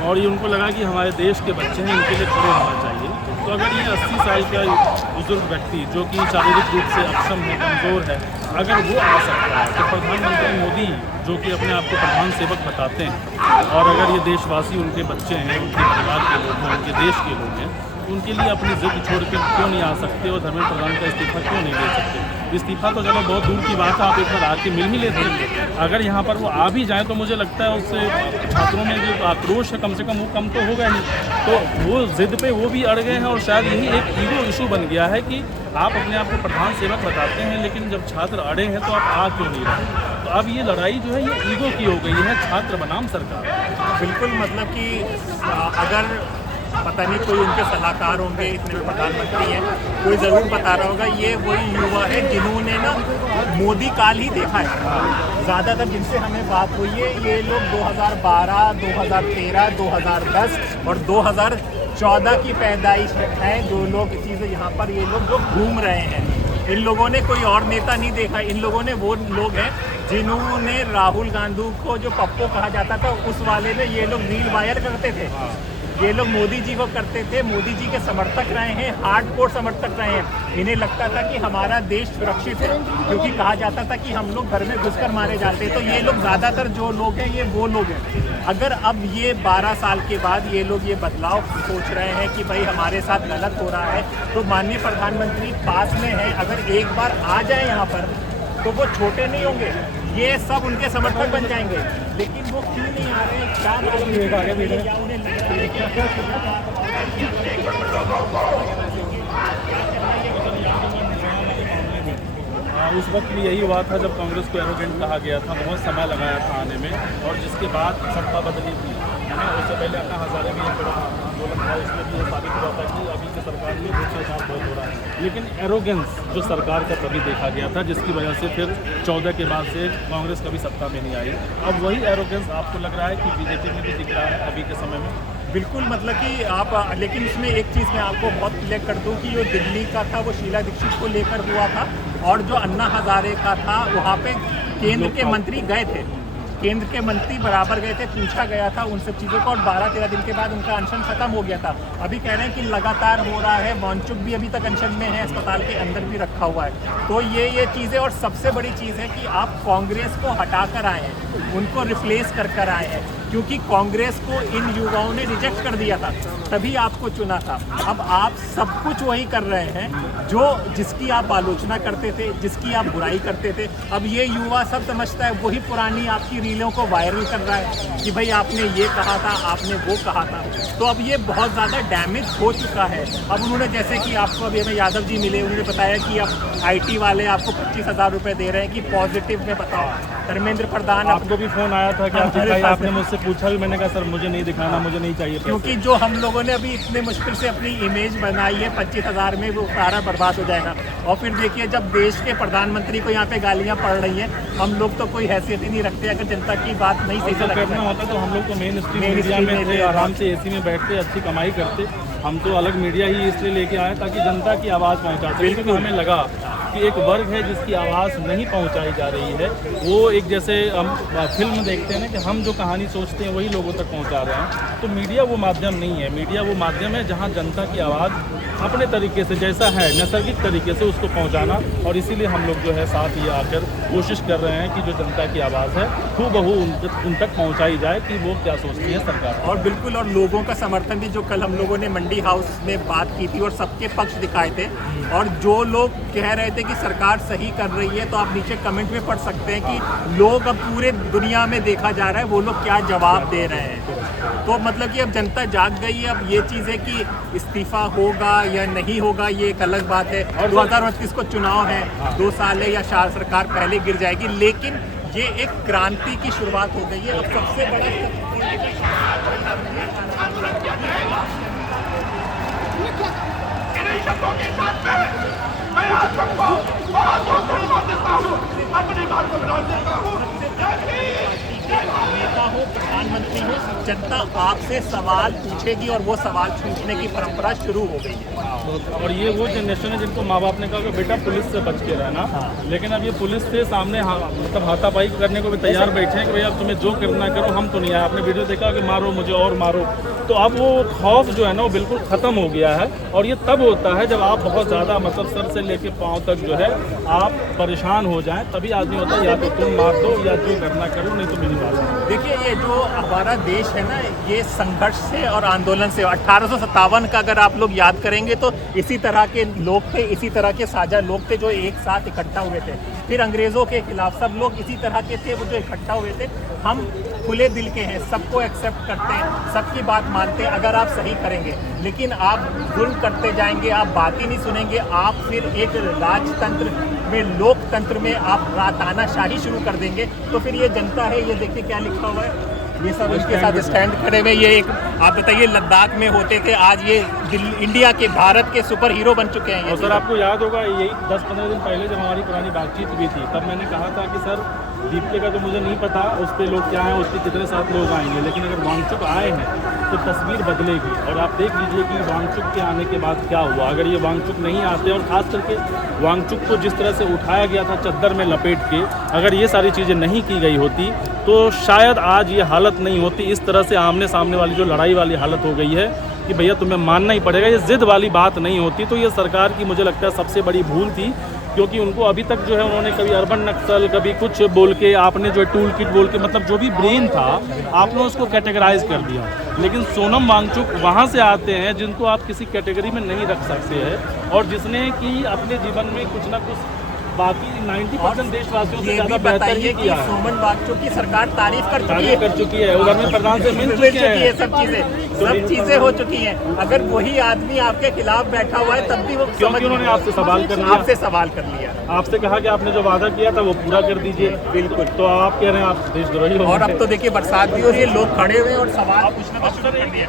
और ये उनको लगा कि हमारे देश के बच्चे हैं, इनके लिए खड़े होना चाहिए। तो अगर ये 80 साल का बुजुर्ग व्यक्ति जो कि शारीरिक रूप से अक्षम है, कमज़ोर है, अगर वो आ सकता है तो प्रधानमंत्री मोदी जो कि अपने आप को प्रधान सेवक बताते हैं, और अगर ये देशवासी उनके बच्चे हैं, उनके परिवार के लोग हैं, उनके देश के लोग हैं, उनके लिए अपनी जिद छोड़ कर क्यों नहीं आ सकते और धर्मेंद्र प्रधान का इस्तीफा क्यों नहीं दे सकते। इस्तीफा तो चलो बहुत दूर की बात है, आप एक बार आके मिल ही लेते हैं। अगर यहाँ पर वो आ भी जाए तो मुझे लगता है उससे छात्रों में जो आक्रोश है कम से कम वो कम तो होगा नहीं। तो वो जिद पे वो भी अड़ गए हैं, और शायद यही एक ईगो इशू बन गया है कि आप अपने आप को प्रधान सेवक बताते हैं, लेकिन जब छात्र अड़े हैं तो आप आ क्यों नहीं रहे। तो अब ये लड़ाई जो है ये ईगो की हो गई है, छात्र बनाम सरकार। बिल्कुल, मतलब कि अगर पता नहीं कोई उनके सलाहकार होंगे, इतने में प्रधानमंत्री हैं, कोई ज़रूर बता रहा होगा, ये वही युवा है जिन्होंने ना मोदी काल ही देखा है। ज़्यादातर जिनसे हमें बात हुई है ये लोग 2012, 2013, 2010 और 2014 की पैदाइश है। जो लोग चीज़ें यहाँ पर ये लोग घूम रहे हैं, इन लोगों ने कोई और नेता नहीं देखा। इन लोगों ने वो लोग हैं जिन्होंने राहुल गांधी को जो पप्पो कहा जाता था उस वाले में ये लोग रील वायर करते थे। ये लोग मोदी जी को करते थे, मोदी जी के समर्थक रहे हैं, हार्डकोर समर्थक रहे हैं। इन्हें लगता था कि हमारा देश सुरक्षित है, क्योंकि कहा जाता था कि हम लोग घर में घुसकर मारे जाते हैं। तो ये लोग ज़्यादातर जो लोग हैं ये वो लोग हैं। अगर अब ये 12 साल के बाद ये लोग ये बदलाव सोच रहे हैं कि भाई हमारे साथ गलत हो रहा है, तो माननीय प्रधानमंत्री पास में है, अगर एक बार आ जाए यहाँ पर तो वो छोटे नहीं होंगे। ये सब उनके समर्थक बन जाएंगे, लेकिन वो क्यों नहीं आ रहे? क्या उन्हें उस वक्त भी यही हुआ था जब कांग्रेस को एरोगेंट कहा गया था, बहुत समय लगाया था आने में, और जिसके बाद सत्ता बदली थी, है ना। उससे पहले अन्ना हजारे में एक बड़ा आंदोलन था, उसमें भी ये साबित हुआ था कि अभी की सरकार में भ्रष्टाचार बहुत हो रहा है। लेकिन एरोगेंस जो सरकार का तभी देखा गया था, जिसकी वजह से फिर 14 के बाद से कांग्रेस कभी सत्ता में नहीं आई। अब वही एरोगेंस आपको लग रहा है कि बीजेपी में भी दिख रहा है अभी के समय में? बिल्कुल, मतलब कि आप, लेकिन इसमें एक चीज़ मैं आपको बहुत क्लियर कर दूं कि जो दिल्ली का था वो शीला दीक्षित को लेकर हुआ था, और जो अन्ना हजारे का था वहाँ पे केंद्र के मंत्री गए थे, केंद्र के मंत्री बराबर गए थे, पूछा गया था उन सब चीज़ों को, और 12-13 दिन के बाद उनका अनशन खत्म हो गया था। अभी कह रहे हैं कि लगातार हो रहा है, वांगचुक भी अभी तक अनशन में है, अस्पताल के अंदर भी रखा हुआ है। तो ये चीज़ें, और सबसे बड़ी चीज़ है कि आप कांग्रेस को हटा कर आए हैं, उनको रिप्लेस कर आए हैं, क्योंकि कांग्रेस को इन युवाओं ने रिजेक्ट कर दिया था, तभी आपको चुना था। अब आप सब कुछ वही कर रहे हैं जो जिसकी आप आलोचना करते थे, जिसकी आप बुराई करते थे। अब ये युवा सब समझता है, वही पुरानी आपकी रीलों को वायरल कर रहा है कि भाई आपने ये कहा था, आपने वो कहा था। तो अब ये बहुत ज़्यादा डैमेज हो चुका है। अब उन्होंने, जैसे कि आपको अभी हमें यादव जी मिले, उन्होंने बताया कि अब IT वाले आपको 25,000 रुपये दे रहे हैं कि पॉजिटिव में बताओ। धर्मेंद्र प्रधान, आपको भी फोन आया था कि आप दिखाइए, आपने मुझसे पूछा भी, मैंने कहा सर मुझे नहीं दिखाना, मुझे नहीं चाहिए, क्योंकि जो हम लोगों ने अभी इतने मुश्किल से अपनी इमेज बनाई है 25,000 में, वो सारा बर्बाद हो जाएगा। और फिर देखिए, जब देश के प्रधानमंत्री को यहाँ पे गालियाँ पड़ रही हैं, हम लोग तो कोई हैसियत ही नहीं रखते। अगर जनता की बात नहीं सही से करना होता तो हम लोग तो मेन स्ट्रीम मीडिया में थे, आराम से AC में बैठते, अच्छी कमाई करते। हम तो अलग मीडिया ही इसलिए लेके आए ताकि जनता की आवाज़ पहुँचा सके, क्योंकि हमें लगा कि एक वर्ग है जिसकी आवाज़ नहीं पहुंचाई जा रही है। वो एक, जैसे हम फिल्म देखते हैं ना कि हम जो कहानी सोचते हैं वही लोगों तक पहुंचा रहे हैं, तो मीडिया वो माध्यम नहीं है। मीडिया वो माध्यम है जहां जनता की आवाज़ अपने तरीके से, जैसा है नैसर्गिक तरीके से उसको पहुंचाना, और इसीलिए हम लोग जो है साथ ये आकर कोशिश कर रहे हैं कि जो जनता की आवाज़ है हूबहू उन तक पहुँचाई जाए कि वो क्या सोचती है सरकार। और बिल्कुल, और लोगों का समर्थन भी, जो कल हम लोगों ने मंडी हाउस में बात की थी और सबके पक्ष दिखाए थे, और जो लोग कह रहे थे कि सरकार सही कर रही है, तो आप नीचे कमेंट में पढ़ सकते हैं कि लोग, अब पूरे दुनिया में देखा जा रहा है वो लोग क्या जवाब दे रहे हैं। तो मतलब कि अब जनता जाग गई है। अब ये चीज़ है कि इस्तीफा होगा या नहीं होगा, ये एक अलग बात है। और 2029 को चुनाव है, 2 साल है, या शायद सरकार पहले गिर जाएगी, लेकिन ये एक क्रांति की शुरुआत हो गई है। अब सबसे बड़ा नेता हो, प्रधानमंत्री हो, जनता आपसे सवाल पूछेगी, और वो सवाल पूछने की परंपरा शुरू हो गई है। और ये वो जनरेशन है जिनको माँ बाप ने कहा कि बेटा पुलिस से बच के रहना, लेकिन अब ये पुलिस से सामने मतलब हाथापाई करने को भी तैयार बैठे हैं कि भैया तुम्हें जो करना करो, हम तो नहीं आए। आपने वीडियो देखा कि मारो मुझे और मारो, तो अब वो खौफ जो है ना वो बिल्कुल ख़त्म हो गया है। और ये तब होता है जब आप बहुत ज़्यादा, मतलब सर से लेके पाँव तक जो है आप परेशान हो जाएं, तभी आदमी होता है या तो तुम मार दो या जो करना करो, नहीं तो मेरी बात है। देखिए, ये जो हमारा देश है ना, ये संघर्ष से और आंदोलन से, 1857 का अगर आप लोग याद करेंगे तो इसी तरह के लोग थे, इसी तरह के साझा लोग थे जो एक साथ इकट्ठा हुए थे। फिर अंग्रेज़ों के खिलाफ सब लोग इसी तरह के थे, वो जो इकट्ठा हुए थे। हम खुले दिल के हैं, सबको एक्सेप्ट करते हैं, सबकी बात मानते हैं अगर आप सही करेंगे। लेकिन आप जुल्म करते जाएंगे, आप बात ही नहीं सुनेंगे, आप फिर एक राजतंत्र में, लोकतंत्र में आप तानाशाही शुरू कर देंगे, तो फिर ये जनता है, ये देखिए क्या लिखा हुआ है, ये सब इसके साथ स्टैंड खड़े हुए। ये एक, आप बताइए, लद्दाख में होते थे, आज ये इंडिया के, भारत के सुपर हीरो बन चुके हैं। और सर आपको याद होगा, यही 10-15 दिन पहले जब हमारी पुरानी बातचीत हुई थी, तब मैंने कहा था कि सर दीपिका का तो मुझे नहीं पता उस पर लोग क्या हैं, उसके कितने साथ लोग आएंगे, लेकिन अगर वांगचुक आए हैं तो तस्वीर बदलेगी। और आप देख लीजिए कि वांगचुक के आने के बाद क्या हुआ। अगर ये वांगचुक नहीं आते, और ख़ास करके वांगचुक को जिस तरह से उठाया गया था चद्दर में लपेट के, अगर ये सारी चीज़ें नहीं की गई होती तो शायद आज ये हालत नहीं होती। इस तरह से आमने सामने वाली जो लड़ाई वाली हालत हो गई है कि भैया तुम्हें मानना ही पड़ेगा, ये ज़िद वाली बात नहीं होती। तो ये सरकार की मुझे लगता है सबसे बड़ी भूल थी, क्योंकि उनको अभी तक जो है उन्होंने कभी अर्बन नक्सल, कभी कुछ बोल के, आपने जो टूल किट बोल के, मतलब जो भी ब्रेन था आपने उसको कैटेगराइज कर दिया। लेकिन सोनम वांगचुक वहाँ से आते हैं जिनको आप किसी कैटेगरी में नहीं रख सकते हैं, और जिसने कि अपने जीवन में कुछ ना कुछ बाकी 90% देशवासियों से ये ज्यादा भी बेहतर बताइए ही कि किया है। सोमन बागचो की सरकार तारीफ कर चुकी तारीफ है, कर चुकी है, उधर में प्रधान से मिल चुकी है, सब चीजें हो चुकी हैं। अगर वही आदमी आपके खिलाफ बैठा हुआ है तब भी वो क्योंकि उन्होंने आपसे सवाल कर लिया, आपसे सवाल कर लिया, आपसे कहा कि आपने जो वादा किया था वो पूरा कर दीजिए। बिल्कुल। तो आप कह रहे हैं आप देशद्रोही हो। और अब तो देखिए बरसात भी हो रही है, लोग खड़े हुए हैं और सवाल पूछना तो शुरू कर दिया।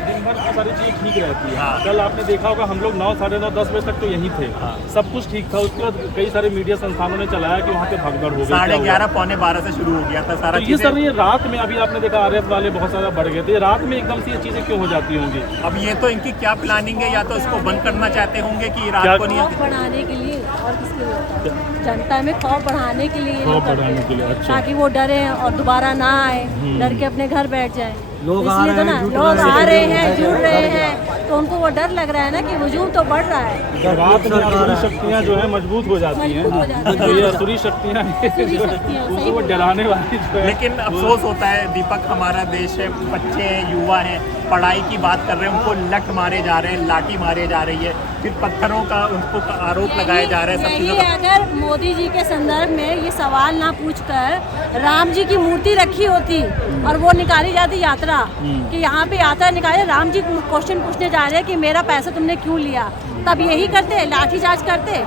दिन भर सारी चीज़ ठीक रहती है। हाँ। कल आपने देखा होगा हम लोग 9, साढ़े 9, 10 बजे तक तो यहीं थे, सब कुछ ठीक था। उसके बाद कई सारे मीडिया संस्थानों ने चलाया कि वहाँ पे भगदड़ हो गई, 11:30 पौने 12 से शुरू हो गया था सारा तो ये चीजें। सर ये रात में अभी आपने देखा आरएफ वाले बहुत सारा बढ़ गए थे, रात में एकदम से ये चीज़ें क्यों हो जाती होंगी? अब ये तो इनकी क्या प्लानिंग है, या तो इसको बंद करना चाहते होंगे कि रात क्या- को नहीं। खौफ बढ़ाने के लिए और किसके लिए होता है? जनता में खौफ बढ़ाने के लिए ये खौफ लोग करते बढ़ाने हैं, के लिए, अच्छा। ताकि वो डरे और दोबारा ना आए, डर के अपने घर बैठ जाए। लोग आ इसलिए तो रहे ना हैं, जुट लोग रहे हैं, आ रहे हैं, जुड़ रहे हैं, तो उनको वो डर लग रहा है ना कि हुजूम तो बढ़ रहा है। रात में असुरी शक्तियाँ जो है मजबूत हो जाती हैं, मजबूत हो जाती हैं। तो ये असुरी शक्तियाँ असुरी शक्तियाँ, सही उनको वो बोल डराने वाली जो है। लेकिन अफसोस होता है दीपक, हमारा देश है, बच्चे हैं, युवा हैं, पढ़ाई की बात कर रहे हैं, उनको लठ मारे जा रहे हैं, लाठी मारे जा रही है, फिर पत्थरों का उनको आरोप लगाया जा रहा है, सब चीज़ों यही का। अगर मोदी जी के संदर्भ में ये सवाल ना पूछकर राम जी की मूर्ति रखी होती और वो निकाली जाती यात्रा, कि यहाँ पे यात्रा निकाले, राम जी क्वेश्चन पूछने जा रहे हैं कि मेरा पैसा तुमने क्यों लिया, तब यही करते, लाठीचार्ज करते।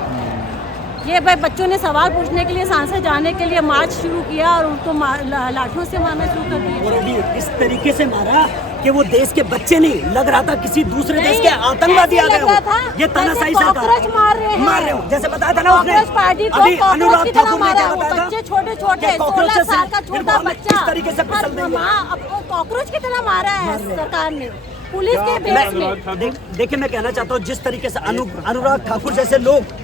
ये भाई बच्चों ने सवाल पूछने के लिए, सांसद जाने के लिए मार्च शुरू किया और उनको लाठियों से मारना शुरू कर दिया। और अभी इस तरीके से मारा कि वो देश के बच्चे नहीं, लग रहा था किसी दूसरे देश के आतंकवादी आ गए हो। ये तानाशाही सरकार कॉकरोच मार रहे हैं, मार रहे हो, जैसे बताया था ना उसने। कांग्रेस पार्टी को अभी कॉकरोच अनुराग की तरह ठाकुर ने मारा क्या है। बताया था? बच्चे छोटे छोटे, कि कॉकरोच 16 साल का से छोटा फिर वो बच्चा, इस तरीके से फिसल देंगे। हाँ, अब वो कॉकरोच की तरह मारा है सरकार ने, पुलिस के बेस में। देखिए मैं कहना चाहता हूँ, जिस तरीके से अनुराग ठाकुर जैसे लोग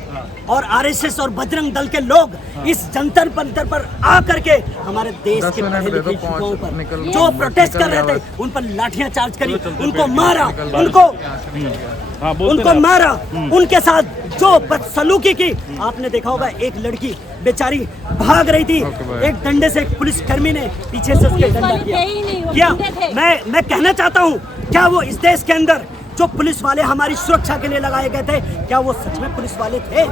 और आरएसएस और बजरंग दल के लोग इस जंतर मंतर पर आकर के हमारे देश 10 के मिनट पढ़े दे दो, लिखे पहुंच युवाओं पर निकल जो प्रोटेस्ट कर रहे थे उन पर लाठियां चार्ज करी, उनको मारा, उनको हाँ, बोलते उनको रहे। मारा, उनके साथ जो बदसलूकी की। आपने देखा होगा एक लड़की बेचारी भाग रही थी, एक डंडे से एक पुलिस कर्मी ने पीछे से उसके पुलिस डंडा वाले थे ही नहीं, वो किया। गुंडे थे। मैं कहना चाहता हूँ, क्या वो इस देश के अंदर जो पुलिस वाले हमारी सुरक्षा के लिए लगाए गए थे, क्या वो सच में पुलिस वाले थे?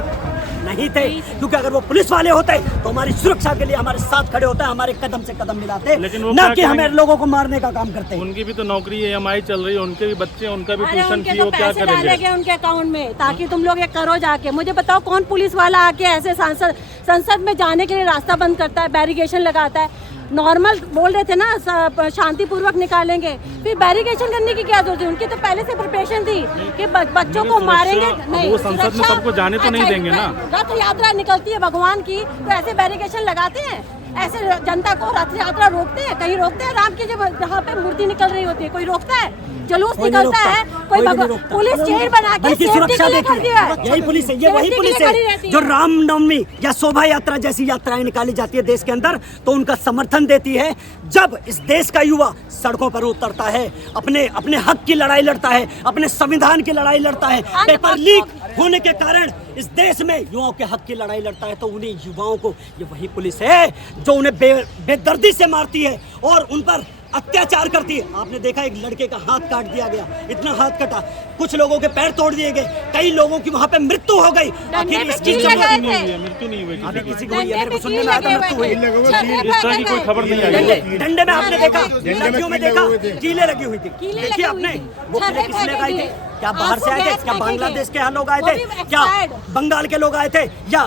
नहीं थे, क्योंकि अगर वो पुलिस वाले होते तो हमारी सुरक्षा के लिए हमारे साथ खड़े होते, हमारे कदम से कदम मिलाते, लेकिन वो ना क्या कि हमें करेंगे? लोगों को मारने का काम करते। उनकी भी तो नौकरी EMI चल रही है, उनके भी बच्चे, उनका भी अरे ट्यूशन उनके फी, तो वो क्या पैसे डाले करेंगे? गए उनके अकाउंट में, ताकि तुम लोग ये करो जाके। मुझे बताओ कौन पुलिस वाला आके ऐसे संसद में जाने के लिए रास्ता बंद करता है, बैरिकेशन लगाता है? नॉर्मल बोल रहे थे ना, शांतिपूर्वक निकालेंगे, फिर बैरिकेशन करने की क्या जरूरत है? उनकी तो पहले से प्रिपरेशन थी कि बच्चों को मारेंगे नहीं। वो संसद में सबको जाने तो नहीं देंगे ना। रथ यात्रा निकलती है भगवान की, तो ऐसे बैरिकेशन लगाते हैं, ऐसे जनता को रथ यात्रा रोकते हैं? कहीं रोकते हैं? राम की जब जहाँ पे मूर्ति निकल रही होती है कोई रोकता है? जुलूस कोई नहीं निकलता है, रोकता, कोई कोई नहीं रोकता। पुलिस चेयर बना के बल्कि सेफ्टी सुरक्षा के लिए कर दिया है। देखिए, यही पुलिस है, ये वही सेफ्टी के पुलिस लिए खड़ी रहती है जो रामनवमी या शोभा यात्रा जैसी यात्राएं निकाली जाती है देश के अंदर, तो उनका समर्थन देती है। जब इस देश का युवा सड़कों पर उतरता है, अपने हक की लड़ाई लड़ता है, अपने संविधान की लड़ाई लड़ता है, पेपर लीक होने के कारण इस देश में युवाओं के हक की लड़ाई लड़ता है, तो उन्हीं युवाओं को ये वही पुलिस है जो उन्हें बेदर्दी से मारती है और उन पर अत्याचार करती है। आपने देखा एक लड़के का हाथ काट दिया गया, इतना हाथ कटा, कुछ लोगों के पैर तोड़ दिए गए, कई लोगों की वहां पे मृत्यु हो गई। आखिर इसकी कील जरूरत लगाए नहीं थे। मृत्यु नहीं हुई अभी किसी किसी की। को ये मेरे को सुनने में आया था मृत्यु हुई। इस तरह की कोई खबर नहीं आई। डंडे में आपने देखा, लड़कियों में देखा कीलें लगी हुई थी। कीलें देखिए लगी हुई आपने थी। वो कीलें किस लिए लगाए थे? क्या बाहर से आए थे? क्या बांग्लादेश के यहाँ लोग आए थे? क्या बंगाल के लोग आए थे? या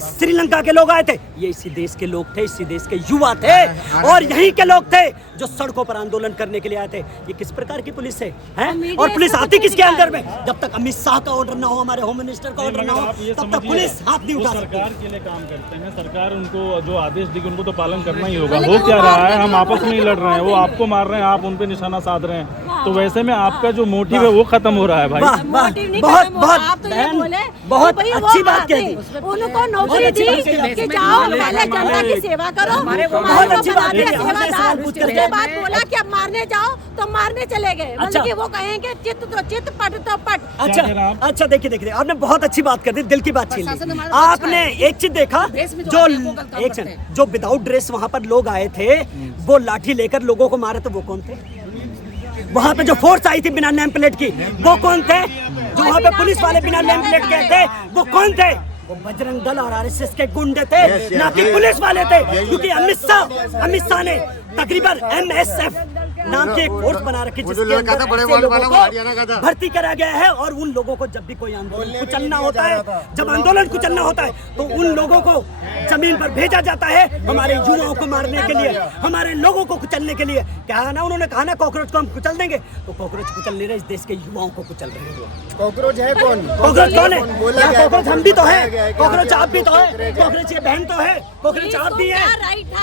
श्रीलंका के लोग आए थे? ये इसी देश के लोग थे, इसी देश के युवा थे और यही के लोग थे जो सड़कों पर आंदोलन करने के लिए आए थे। ये किस प्रकार की पुलिस है, हैं? और पुलिस आती किसके अंदर में? जब तक अमित शाह का ऑर्डर ना हो, हमारे होम मिनिस्टर का ऑर्डर ना हो, तब तक पुलिस हाथ नहीं उठा सकती। सरकार के लिए काम करते हैं, सरकार उनको जो आदेश देगी उनको तो पालन करना ही होगा। हो क्या रहा है, हम आपस में ही लड़ रहे हैं, वो आपको मार रहे हैं, आप उन पे निशाना साध रहे हैं, तो वैसे में आपका जो मोटिव है वो खत्म हो रहा है भाई। मोटिव नहीं बहुत खत्म हुआ। बहुत आप तो ये बहन, बोले बहुत कि भाई वो अच्छी बात आदमी, कह दी। उनको नौकरी दी कि जाओ पहले जनता की सेवा करो, बहुत अच्छी बात बनाते कही। हमने सवाल पूछ सेवादार। करके- उसके बाद बोला कि अब मारने जाओ तो मारने चले गए, अच्छा। मतलब कि वो कहेंगे चित तो चित, पट तो पट। अच्छा देखिए आपने बहुत अच्छी बात कर दी, दिल की बात छीन ली। आपने एक चीज देखा, जो एक सेकंड, जो विदाउट ड्रेस वहाँ पर लोग आए थे, वो लाठी लेकर लोगों को मारे, तो वो कौन थे? वहाँ पे जो फोर्स आई थी बिना नेम प्लेट की, वो कौन थे? जो वहाँ पे पुलिस वाले बिना नेम प्लेट के थे, वो कौन थे? वो बजरंग दल और आरएसएस के गुंडे थे, ना कि पुलिस वाले थे। क्योंकि अमित शाह ने तकरीबन MSF नाम के एक फोर्स बना रखी जिसके अंदर ऐसे लोगों को भर्ती करा गया है। और उन लोगों को जब भी कोई आंदोलन कुचलना होता है, जब आंदोलन कुचलना होता है, तो उन लोगों को जमीन पर भेजा जाता है हमारे युवाओं को मारने के लिए, हमारे लोगों को कुचलने के लिए। क्या ना उन्होंने कहा ना कॉकरोच को हम कुचल देंगे, तो कॉकरोच कुचल नहीं रहे, इस देश के युवाओं को कुचल रहे हैं। कॉकरोच है कौन? कॉकरोच कौन है? कॉकरोच हम भी तो है, कॉकरोच आप भी तो है, कॉकरोच ये बहन तो है, कॉकरोच आप भी है,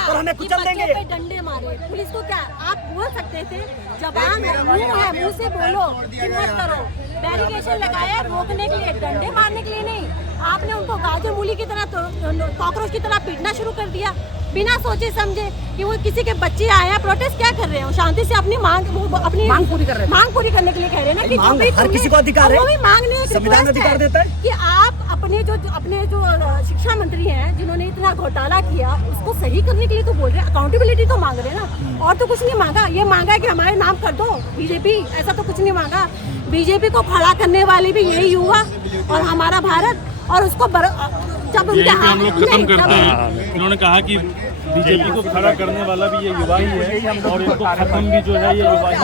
और हमें कुचल देंगे। डंडे मारे पुलिस को, क्या आप बोल सकते थे? जबान है, मुंह से बोलो कि मत करो। बैरिकेशन लगाया रोकने के लिए, डंडे मारने के लिए नहीं। आपने उनको गाजर मूली की तरह कॉकरोच की तरह पीटना शुरू कर दिया, बिना सोचे समझे कि वो किसी के बच्चे आए हैं प्रोटेस्ट क्या कर रहे हैं, शांति से अपनी मांग पूरी कर रहे हैं, मांग पूरी करने के लिए कह रहे हैं ना कि जो भी हर किसी को अधिकार है, वो भी मांगने एक संविधान अधिकार देता है कि आप अपने जो शिक्षा मंत्री हैं जिन्होंने इतना घोटाला किया उसको सही करने के लिए तो बोल रहे हैं, अकाउंटेबिलिटी तो मांग रहे हैं ना, और तो कुछ नहीं मांगा। ये मांगा है कि हमारे नाम कर दो बीजेपी, ऐसा तो कुछ नहीं मांगा। बीजेपी को खड़ा करने वाले भी यही युवा और हमारा भारत, और उसको जब उनके हम लोग खत्म करते हैं। इन्होंने कहा कि बीजेपी को खड़ा करने वाला भी ये युवा ही है और इनको खत्म भी जो है ये युवा ही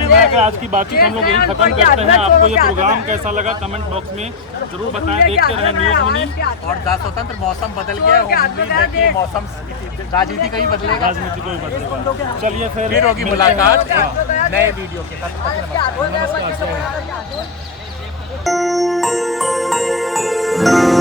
करेगा। आज की बातचीत हम लोग यही खत्म करते हैं। आपको ये प्रोग्राम कैसा लगा कमेंट बॉक्स में जरूर बताएं। देखते रहें न्यूज़ मनी। और स्वतंत्र मौसम बदल गया, उम्मीद है कि मौसम राजनीति का ही बदलेगा, राजनीति को ही बदलेगा। चलिए फिर होगी मुलाकात नए वीडियो के साथ। नमस्कार।